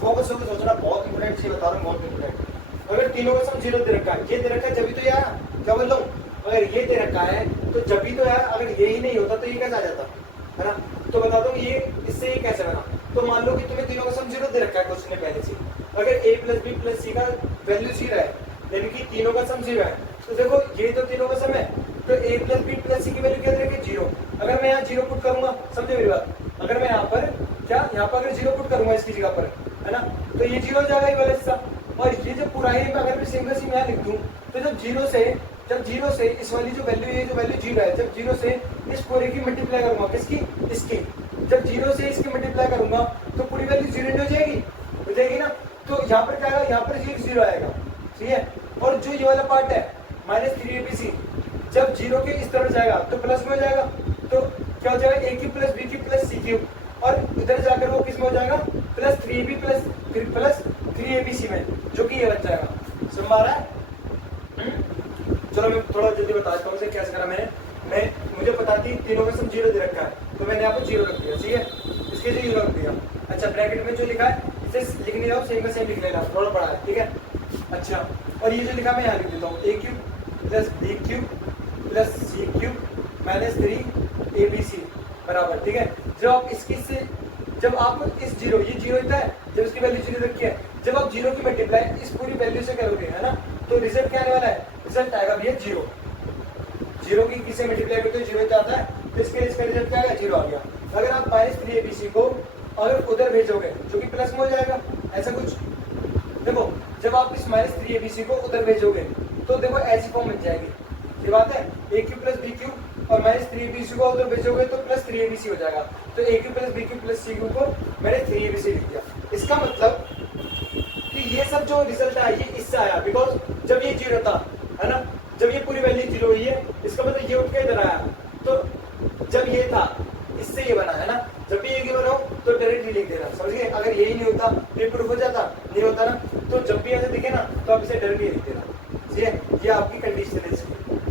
फोकस होकर सोचना, बहुत इंपोर्टेंट चीज बता रहा हूँ, बहुत इंपोर्टेंट। अगर तीनों का सम 0 दे रखा है, ये दे रखा है जब भी तो यार क्या बोल रहा हूँ, अगर ये दे रखा है तो जब भी तो यार, अगर ये ही नहीं होता तो ये कैसे आ जाता, है ना। तो बता दो ये इससे ये कैसे बना। तो मान लो कि तुम्हें तीनों का सम 0 दे रखा है क्वेश्चन में पहले से, अगर a plus B plus C का वैल्यू 0 है यानी कि तीनों का सम 0 है, तो देखो ये तो तीनों का सम है तो a प्लस बी प्लस सी की वैल्यू क्या दे रखी है 0। अगर मैं यहाँ 0 पुट करूंगा, समझे मेरी बात, अगर मैं यहाँ पर क्या यहाँ पर अगर 0 पुट करूंगा इसकी जगह पर, है ना, तो ये 0 हो जाएगा ये वाला हिस्सा। और ये जो पूरा है अगर मैं सेम का सेम यहाँ लिख दूँ तो जब 0 से इस वाली जो वैल्यू, ये जो वैल्यू 0 है, जब 0 से इस पूरे की मल्टीप्लाई करूंगा, किसकी, इसकी, जब 0 से इसकी मल्टीप्लाई करूंगा तो पूरी वैल्यू 0 हो जाएगी ना। तो यहाँ पर क्या आएगा, यहाँ पर ये 0 आएगा, ठीक है। और जो ये वाला पार्ट है -3abc, जब 0 के इस तरफ जाएगा तो प्लस में हो जाएगा, तो क्या हो जाएगा a cube plus B cube plus C cube, और इधर जाकर वो किस में हो जाएगा प्लस 3ab प्लस 3abc में, जो कि ये बन जाएगा। समझ आ रहा है। चलो मैं थोड़ा जल्दी बताता हूँ कैसे करा मैंने। मुझे पता थी तीनों का सम 0 दे रखा है तो मैंने यहाँ पर 0 रख दिया, ठीक है, इसके लिए 0 रख दिया। अच्छा ब्रैकेट में जो लिखा है इसे लिख नहीं रहा हूँ, सेम का सेम लिख लेना, थोड़ा बड़ा है, ठीक है। अच्छा और ये जो लिखा मैं यहाँ लिख देता हूँ, a cube plus B cube plus C cube -3abc बराबर, ठीक है। जब आप इसकी से जब आप इस जीरो, ये जीरो इतना है, जब इसकी वैल्यू जीरो रखी है, जब आप जीरो की मल्टीप्लाई इस पूरी वैल्यू से करोगे, है ना, तो रिजल्ट क्या आने वाला है, रिजल्ट आएगा भैया जीरो। जीरो की किसी मल्टीप्लाई करते हो जीरो आता है, तो इसका रिजल्ट क्या आएगा, जीरो आ गया। अगर आप -3abc को अगर उधर भेजोगे जो कि प्लस में हो जाएगा, ऐसा कुछ देखो, जब आप इस -3abc को उधर भेजोगे तो देखो ऐसी फॉर्म बन जाएगी, ये बात है, a cube plus B cube, और -3abc को उधर भेजोगे तो +3abc हो जाएगा। तो a cube plus B cube plus C cube को मैंने 3abc लिख दिया। इसका मतलब कि ये सब जो रिजल्ट आया ये इससे आया, बिकॉज जब ये जीरो था, है ना, जब ये पूरी वैल्यू जीरो हुई है, इसका मतलब ये उठ के इधर आया, तो जब ये था इससे ये बना, है ना, जब भी ये गिवन हो तो डायरेक्टली लिख देना, समझ गए। अगर यही नहीं होता तो ये प्रूफ हो जाता, नहीं होता ना, तो जब भी ऐसे दिखे ना तो आप इसे डायरेक्टली लिख देना, ठीक है। ये आपकी कंडीशन है,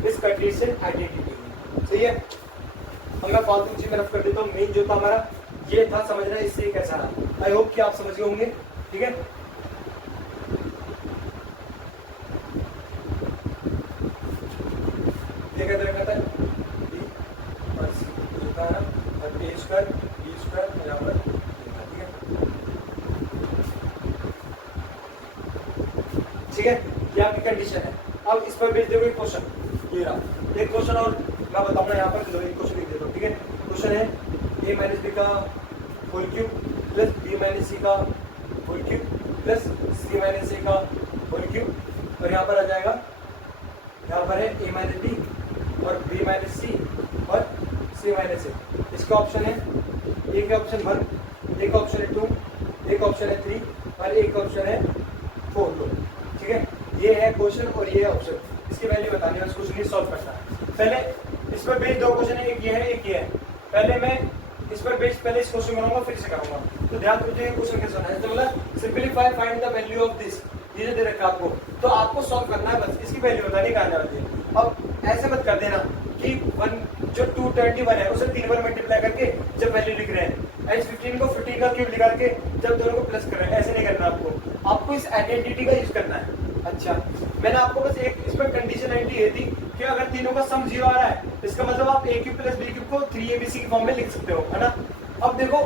इस कंडीशन आइडेंटिटी, सही है। अब मैं फालतू चीज में रफ कर देता हूँ। मेन जो था हमारा ये था समझना इससे कैसा रहा। आई होप कि आप समझ गए होंगे, ठीक है। ये कहते रहता है बी और सी होता है ना, और ए स्क्वायर बी स्क्वायर यहाँ पर, ठीक है, ठीक है। ये आपकी कंडीशन है। अब इस पर भेज दोगे क्वेश्चन, ये रहा एक क्वेश्चन, और मैं बताऊंगा यहाँ पर एक क्वेश्चन लिख देता हूँ, ठीक है। क्वेश्चन है a माइनस बी का whole cube plus B minus C का whole cube plus C minus A का होल क्यूब, और यहाँ पर आ जाएगा, यहाँ पर है a माइनस बी और b माइनस सी और c माइनस ए। इसका ऑप्शन है, एक ऑप्शन 1, एक ऑप्शन है 2, एक ऑप्शन है 3 और एक ऑप्शन है 4, ठीक है। ये है क्वेश्चन और ये है ऑप्शन, इसकी वैल्यू बतानी है, उसको नहीं सॉल्व करना है। पहले इस पर बेस दो क्वेश्चन है, एक ये है एक ये है। पहले मैं इस पर बेस पहले इस क्वेश्चन बनाऊंगा फिर से करूंगा, तो ध्यान दीजिए क्वेश्चन कैसे होना है। तो मतलब simplify find the value of this, ये जो दे रखा आपको, तो आपको सॉल्व करना है, बस इसकी वैल्यू बतानी है आने वाली है। अब ऐसे मत कर देना कि 1 जो 221 है उसे 3 बार मल्टीप्लाई करके जब वैल्यू लिख रहे हैं, h15 को 15 का क्यूब निकाल के जब दोनों को प्लस कर रहे हैं, ऐसे नहीं करना आपको। आपको इस आइडेंटिटी का यूज करना है। अच्छा, मैंने आपको बस एक इस पर कंडीशन आइडेंटिटी ये थी कि अगर तीनों का सम 0 आ रहा है, इसका मतलब आप a cube plus B cube को 3abc की फॉर्म में लिख सकते हो, है ना। अब देखो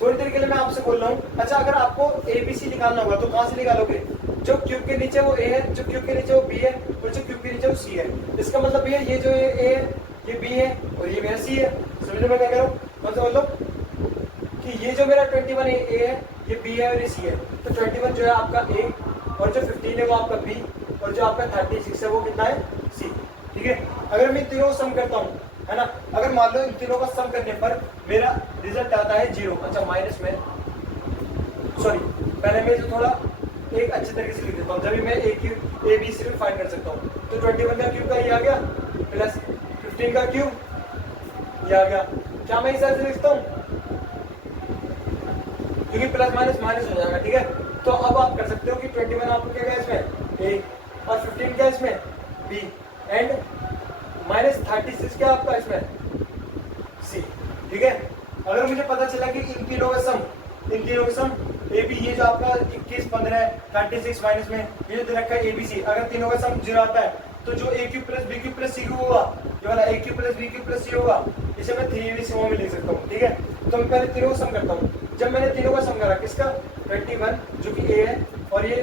थोड़ी देर के लिए मैं आपसे बोल रहा हूँ, अच्छा अगर आपको abc निकालना होगा तो कहाँ से निकालोगे, जो क्यूब के नीचे वो a है, जो क्यूब के नीचे वो b है, और जो क्यूब के नीचे वो c है। इसका मतलब भैया ये जो a है ये b है और ये मेरा c है, समझ में क्या कह रहा हूँ, मतलब कि ये जो मेरा 21 a है, ये b है और ये c है, तो 21 जो है आपका a, और जो 15 है वो आपका b, और जो आपका 36 है वो कितना है c, ठीक है। अगर मैं तीनों को सम करता हूँ, है ना, अगर मान लो इन तीनों का सम करने पर मेरा रिजल्ट आता है 0, अच्छा माइनस में, सॉरी पहले मैं जो थोड़ा एक अच्छे तरीके से लिख देता हूँ, जब मैं a cube a b c में फाइंड कर सकता हूँ, तो 21 का क्यूब का ये आ गया प्लस 15 का क्यूब ये आ गया। क्या मैं इस तरह से लिखता हूँ, क्योंकि प्लस माइनस माइनस हो जाएगा, ठीक है। तो अब आप कर सकते हो कि 21 आपको क्या है इसमें a, और 15 क्या इसमें b, एंड -36 क्या आपका इसमें c, ठीक है। अगर मुझे पता चला कि इन तीनों का सम ए बी, ये जो आपका 21 15 36 माइनस में ये जो दे रखा है ABC, अगर तीनों का सम 0 आता है तो जो a cube plus B cube plus C cube होगा, ये वाला a cube plus B cube plus C होगा, इसे मैं 3abc फॉर्म में लिख सकता हूँ, ठीक है। तो मैं पहले तीनों का सम करता हूँ। जब मैंने तीनों का सम करा, किसका 21 जो कि a है, और ये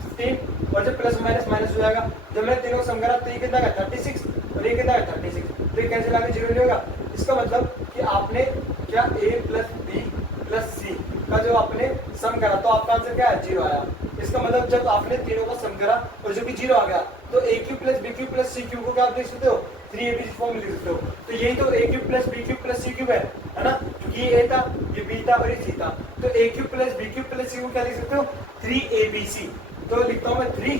15, और जब प्लस माइनस माइनस हो जाएगा, जब मैंने तीनों का सम करा तो ये कितना है 36 और ये कितना है 36, तो ये कैंसिल आगे 0 नहीं होगा। इसका मतलब कि आपने क्या a plus B plus C का जो आपने सम करा तो आपका आंसर क्या है 0 आया। इसका मतलब जब आपने तीनों का सम करा और जो कि 0 आ गया, तो a cube plus B cube plus C cube को क्या आप लिख सकते हो 3abc फॉर्म में लिख सकते हो। तो यही तो a cube plus B cube plus C cube है ना, क्योंकि ये a था, ये b था और ये c था, तो a cube plus B cube plus C को क्या लिख सकते हो 3abc। तो लिखता हूँ मैं 3,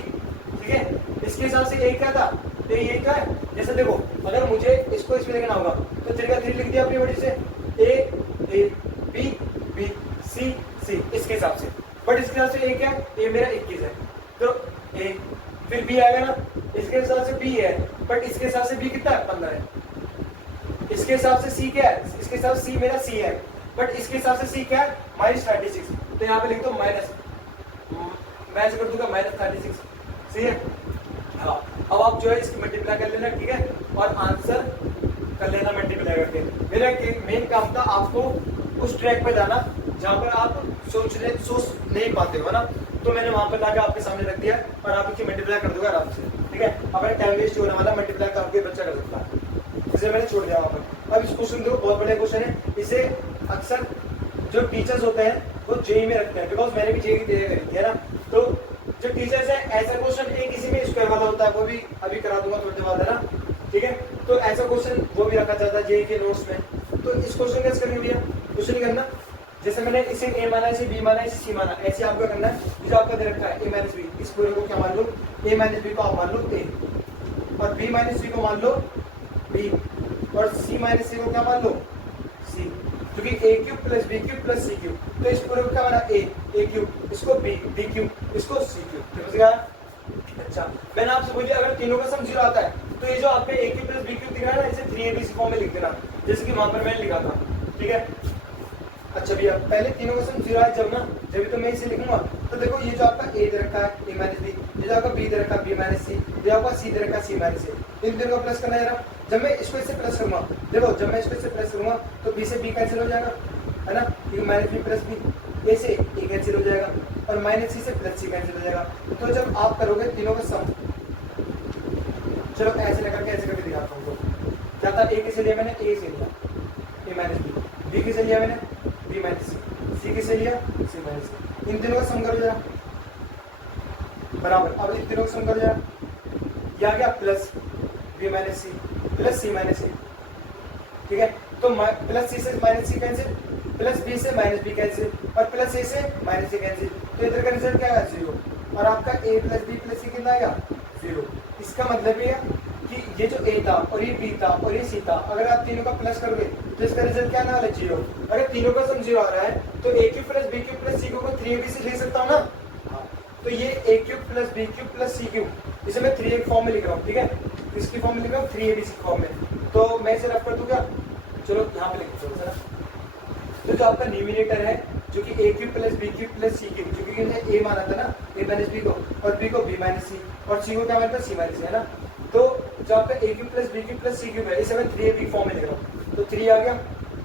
ठीक है। इसके हिसाब से a क्या था, तो ये क्या है, जैसे देखो अगर मुझे इसको इसमें लिखना होगा तो 3 का 3 लिख दिया अपनी वजह से a b b c c इसके हिसाब से, बट इसके हिसाब से a क्या है, a मेरा 21 है, तो a फिर b आएगा ना, इसके हिसाब से b है, बट इसके हिसाब से b कितना है 15 है, इसके हिसाब से c क्या है, इसके हिसाब से c मेरा c है, बट इसके हिसाब से c क्या है -36, तो यहाँ पे लिख दो माइनस, मैं ऐसे कर दूंगा -36, सही है। हाँ, अब आप जो है इसकी मल्टीप्लाई कर लेना, ठीक है, और आंसर कर लेना मल्टीप्लाई करके। मेरा मेन काम था आपको उस ट्रैक पे लाना जहाँ पर आप सोच नहीं पाते हो ना, तो मैंने वहां पर लाकर आपके सामने रख दिया और आप इसकी मल्टीप्लाई कर दोगे आराम से, ठीक है। अपना टाइम वेस्ट होने वाला, मल्टीप्लाई करके बच्चा कर सकता है, इसे मैंने छोड़ दिया वहां पर। अब इस क्वेश्चन देखो, बहुत बड़ा क्वेश्चन है, इसे अक्सर जो टीचर्स होते हैं वो जेई में रखते हैं, बिकॉज मैंने भी जेई की तैयारी करी थी, है ना। तो जो टीचर्स है ऐसा क्वेश्चन एक इसी में स्क्वायर वाला होता है, वो भी अभी करा दूंगा थोड़ी देर बाद, है ना, ठीक है। तो ऐसा क्वेश्चन वो भी रखा जाता है जेई के नोट्स में। तो इस क्वेश्चन कैसे करेंगे भैया, कुछ नहीं करना, जैसे मैंने इसे ए माना, इसे बी माना, इसे सी माना, ऐसे आपको करना है। जो आपका दे रखा है ए माइनस बी, इस पूरे को क्या मान लो, ए माइनस बी को आप मान लो ए, और बी माइनस सी को मान लो बी, और सी माइनस सी को क्या मान लो सी, क्योंकि A cube plus B cube plus C cube, तो इस पूरे को क्या माना ए क्यूब, इसको बी क्यूब, इसको सी क्यूब, समझ गया। अच्छा, मैंने आपसे बोली अगर तीनों का सम 0 आता है तो ये जो आपके ए क्यूब प्लस बी क्यूब दिख रहा है ना, इसे 3abc फॉर्म में लिख देना, जैसे कि वहां पर मैंने लिखा था, ठीक है। अच्छा भैया, पहले तीनों का सम 0 है जब ना, जब तो मैं इसे लिखूंगा। तो देखो ये जो आपका ए दे रखा है ए माइनस बी, ये जो आपका बी दे रखा है बी माइनस सी, ये आपका सी दे रखा है सी माइनस सी, इन तीनों को प्लस करना है जरा। जब मैं इसको इससे प्लस करूंगा, देखो जब मैं इसको इससे प्लस करूंगा तो बी से बी कैंसिल हो जाएगा, है ना, क्योंकि माइनस बी प्लस बी, ए से ए कैंसिल हो जाएगा, और माइनस सी से प्लस सी कैंसिल हो जाएगा। तो जब आप करोगे तीनों का सम, चलो ऐसे लगा के ऐसे करके दिखाता हूँ। क्या था, ए किसे लिया मैंने, ए से लिया ए माइनस बी किसे लिया मैंने बी माइनस सी किसे लिया सी माइनस सी, इन तीनों का सम करो जरा, बराबर। अब इन तीनों का सम करो जरा, ये आ गया plus B minus C plus C minus C, ठीक है। तो प्लस सी से minus C cancel, plus B से माइनस बी कैंसिल, और प्लस ए से माइनस सी कैंसिल, तो इधर का रिजल्ट क्या आया 0, और आपका ए प्लस बी प्लस सी कितना आएगा 0। इसका मतलब ये कि ये जो ए था और ये बी था और ये सी था, अगर आप तीनों का प्लस करोगे तो इसका रिजल्ट क्या ना 0। अगर तीनों का सम 0 आ रहा है तो A cube plus B cube plus C को 3abc लिख सकता हूँ ना। तो ये A cube plus B cube plus C cube, इसे मैं 3a फॉर्म में लिख रहा हूँ, ठीक है। इसकी फॉर्म में लिख रहा हूँ 3abc फॉर्म में, तो मैं इसे रफ कर दूँ क्या, चलो यहाँ पे लिख दो। तो जो आपका न्यूमिनेटर है जो कि A cube plus B cube plus C cube, क्योंकि हमने ए माना था ना ए माइनस बी को, और बी को बी माइनस सी, और सी को क्या माना था सी माइनस सी, है ना। तो जो आपका A cube plus B cube plus C cube है, इसे मैं 3ab फॉर्म में लिख रहा हूँ, तो 3 आ गया।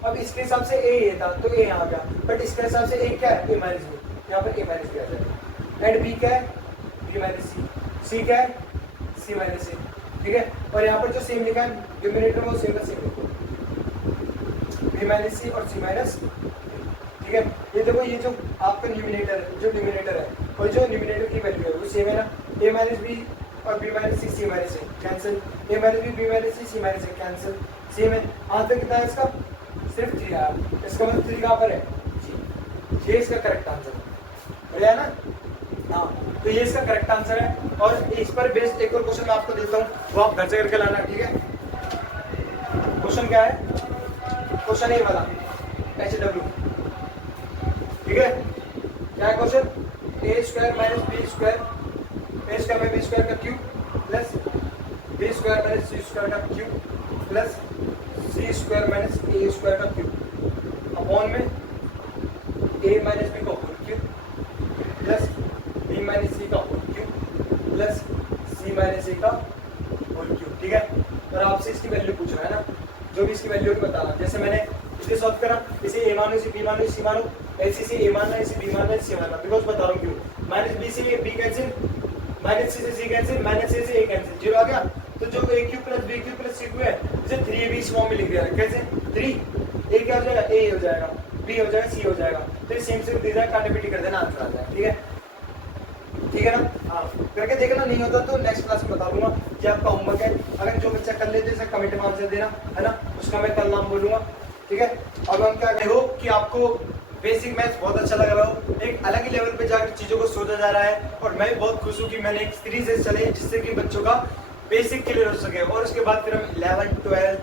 अब इसके हिसाब से ए था तो ए आ गया, बट इसके हिसाब से ए क्या है ए माइनस बी, यहाँ पर ए माइनस बी आ जाएगा, एंड बी क्या है बी माइनस सी क्या है सी माइनस सी, ठीक है। और यहाँ पर जो सेम लिखा है न्यूमिनेटर में वो सेम है, सेम लिखो बी माइनस सी और सी माइनस, ठीक है। ये देखो ये जो आपका न्यूमिनेटर है, जो डिनोमिनेटर है और जो न्यूमिनेटर की वैल्यू है वो सेम है ना, ए माइनस बी और बी माइनस सी सी माइनस सी कैंसिल, ए माइनस बी माइनस सी माइनस सी कैंसिल, सेम है। आंसर कितना है इसका, सिर्फ 3 आया, इसका मतलब 3 कहाँ पर है जी, ये इसका करेक्ट आंसर है ना। हाँ, तो ये इसका करेक्ट आंसर है, और इस पर बेस्ड एक और क्वेश्चन मैं आपको देता हूँ, वो आप घर से करके लाना, ठीक है। क्वेश्चन क्या है, क्वेश्चन ये वाला HW, ठीक है। क्या है question, A square minus B square, A square minus B square का cube plus B square minus C square का cube plus C square minus A square का क्यूब अपॉन में ए माइनस बी का whole cube plus B minus C का whole cube plus C minus A का whole cube, ठीक है। और आपसे इसकी वैल्यू पूछ रहा है ना, जो भी इसकी वैल्यू बताना। जैसे मैंने इसे सॉल्व करा, इसे ए मानो, इसे बी मानो, इसे सी मानो, ऐसे से ए मानना, इसे बी मानना, इसे सी मानना, बिकॉज बता रहा हूँ क्यों। माइनस बी से बी कैंसिल, माइनस सी से सी कैंसिल, माइनस ए से ए कैंसिल, 0 आ गया। तो जो A cube plus B cube plus C cube है इसे 3ab इस फॉर्म में लिख दिया है, कैसे 3 ए क्या हो जाएगा ए हो जाएगा, बी हो जाएगा, सी हो जाएगा, तो सेम से दे दिया, काटापीटी कर देना, आंसर आ जाएगा, ठीक है। ठीक है ना, हाँ करके देखना, नहीं होता तो नेक्स्ट क्लास में बता दूंगा। ये आपका होमवर्क है, अगर जो बच्चा कर लेते हैं कमेंट में आंसर देना, है ना, उसका मैं कल नाम बोलूंगा, ठीक है। अब हम क्या, आई होप कि आपको बेसिक मैथ्स बहुत अच्छा लग रहा हो, एक अलग ही लेवल पे जाकर चीजों को सोचा जा रहा है, और मैं बहुत खुश हूँ कि मैंने एक सीरीज चले जिससे कि बच्चों का बेसिक क्लियर हो सके, और उसके बाद फिर हम 11th 12th,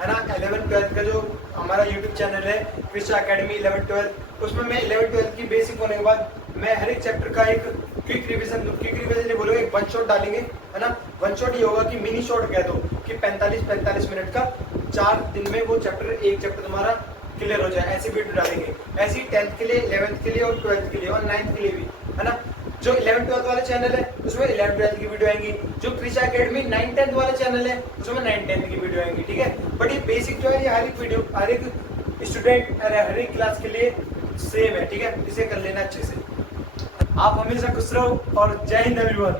है ना, 11th 12th का जो हमारा यूट्यूब चैनल है कृष्णा अकेडमी 11th 12th, उसमें मैं 11th 12th की बेसिक होने के बाद मैं हर एक चैप्टर का एक क्विक रिवीजन नहीं बोलूंगा, एक वन शॉट डालेंगे, है ना। वन शॉट ये होगा कि मिनी शॉट कह दो कि 45-45 मिनट का, 4 दिन में वो चैप्टर, एक चैप्टर तुम्हारा क्लियर हो जाए, ऐसी वीडियो डालेंगे। ऐसी 10th के लिए, 11th के लिए और 12th के लिए और 9th के लिए भी, है ना। जो 11th-12th वाले चैनल है उसमें 11th-12th की वीडियो आएंगी, जो कृषा एकेडमी 9th-10th वाले चैनल है उसमें 9th-10th की वीडियो आएंगी, ठीक है। बट ये बेसिक जो है ये हर एक वीडियो, हर एक स्टूडेंट, हर एक क्लास के लिए सेम है, ठीक है। इसे कर लेना अच्छे से। आप हमेशा खुश रहो और जय हिंद एवरीवन।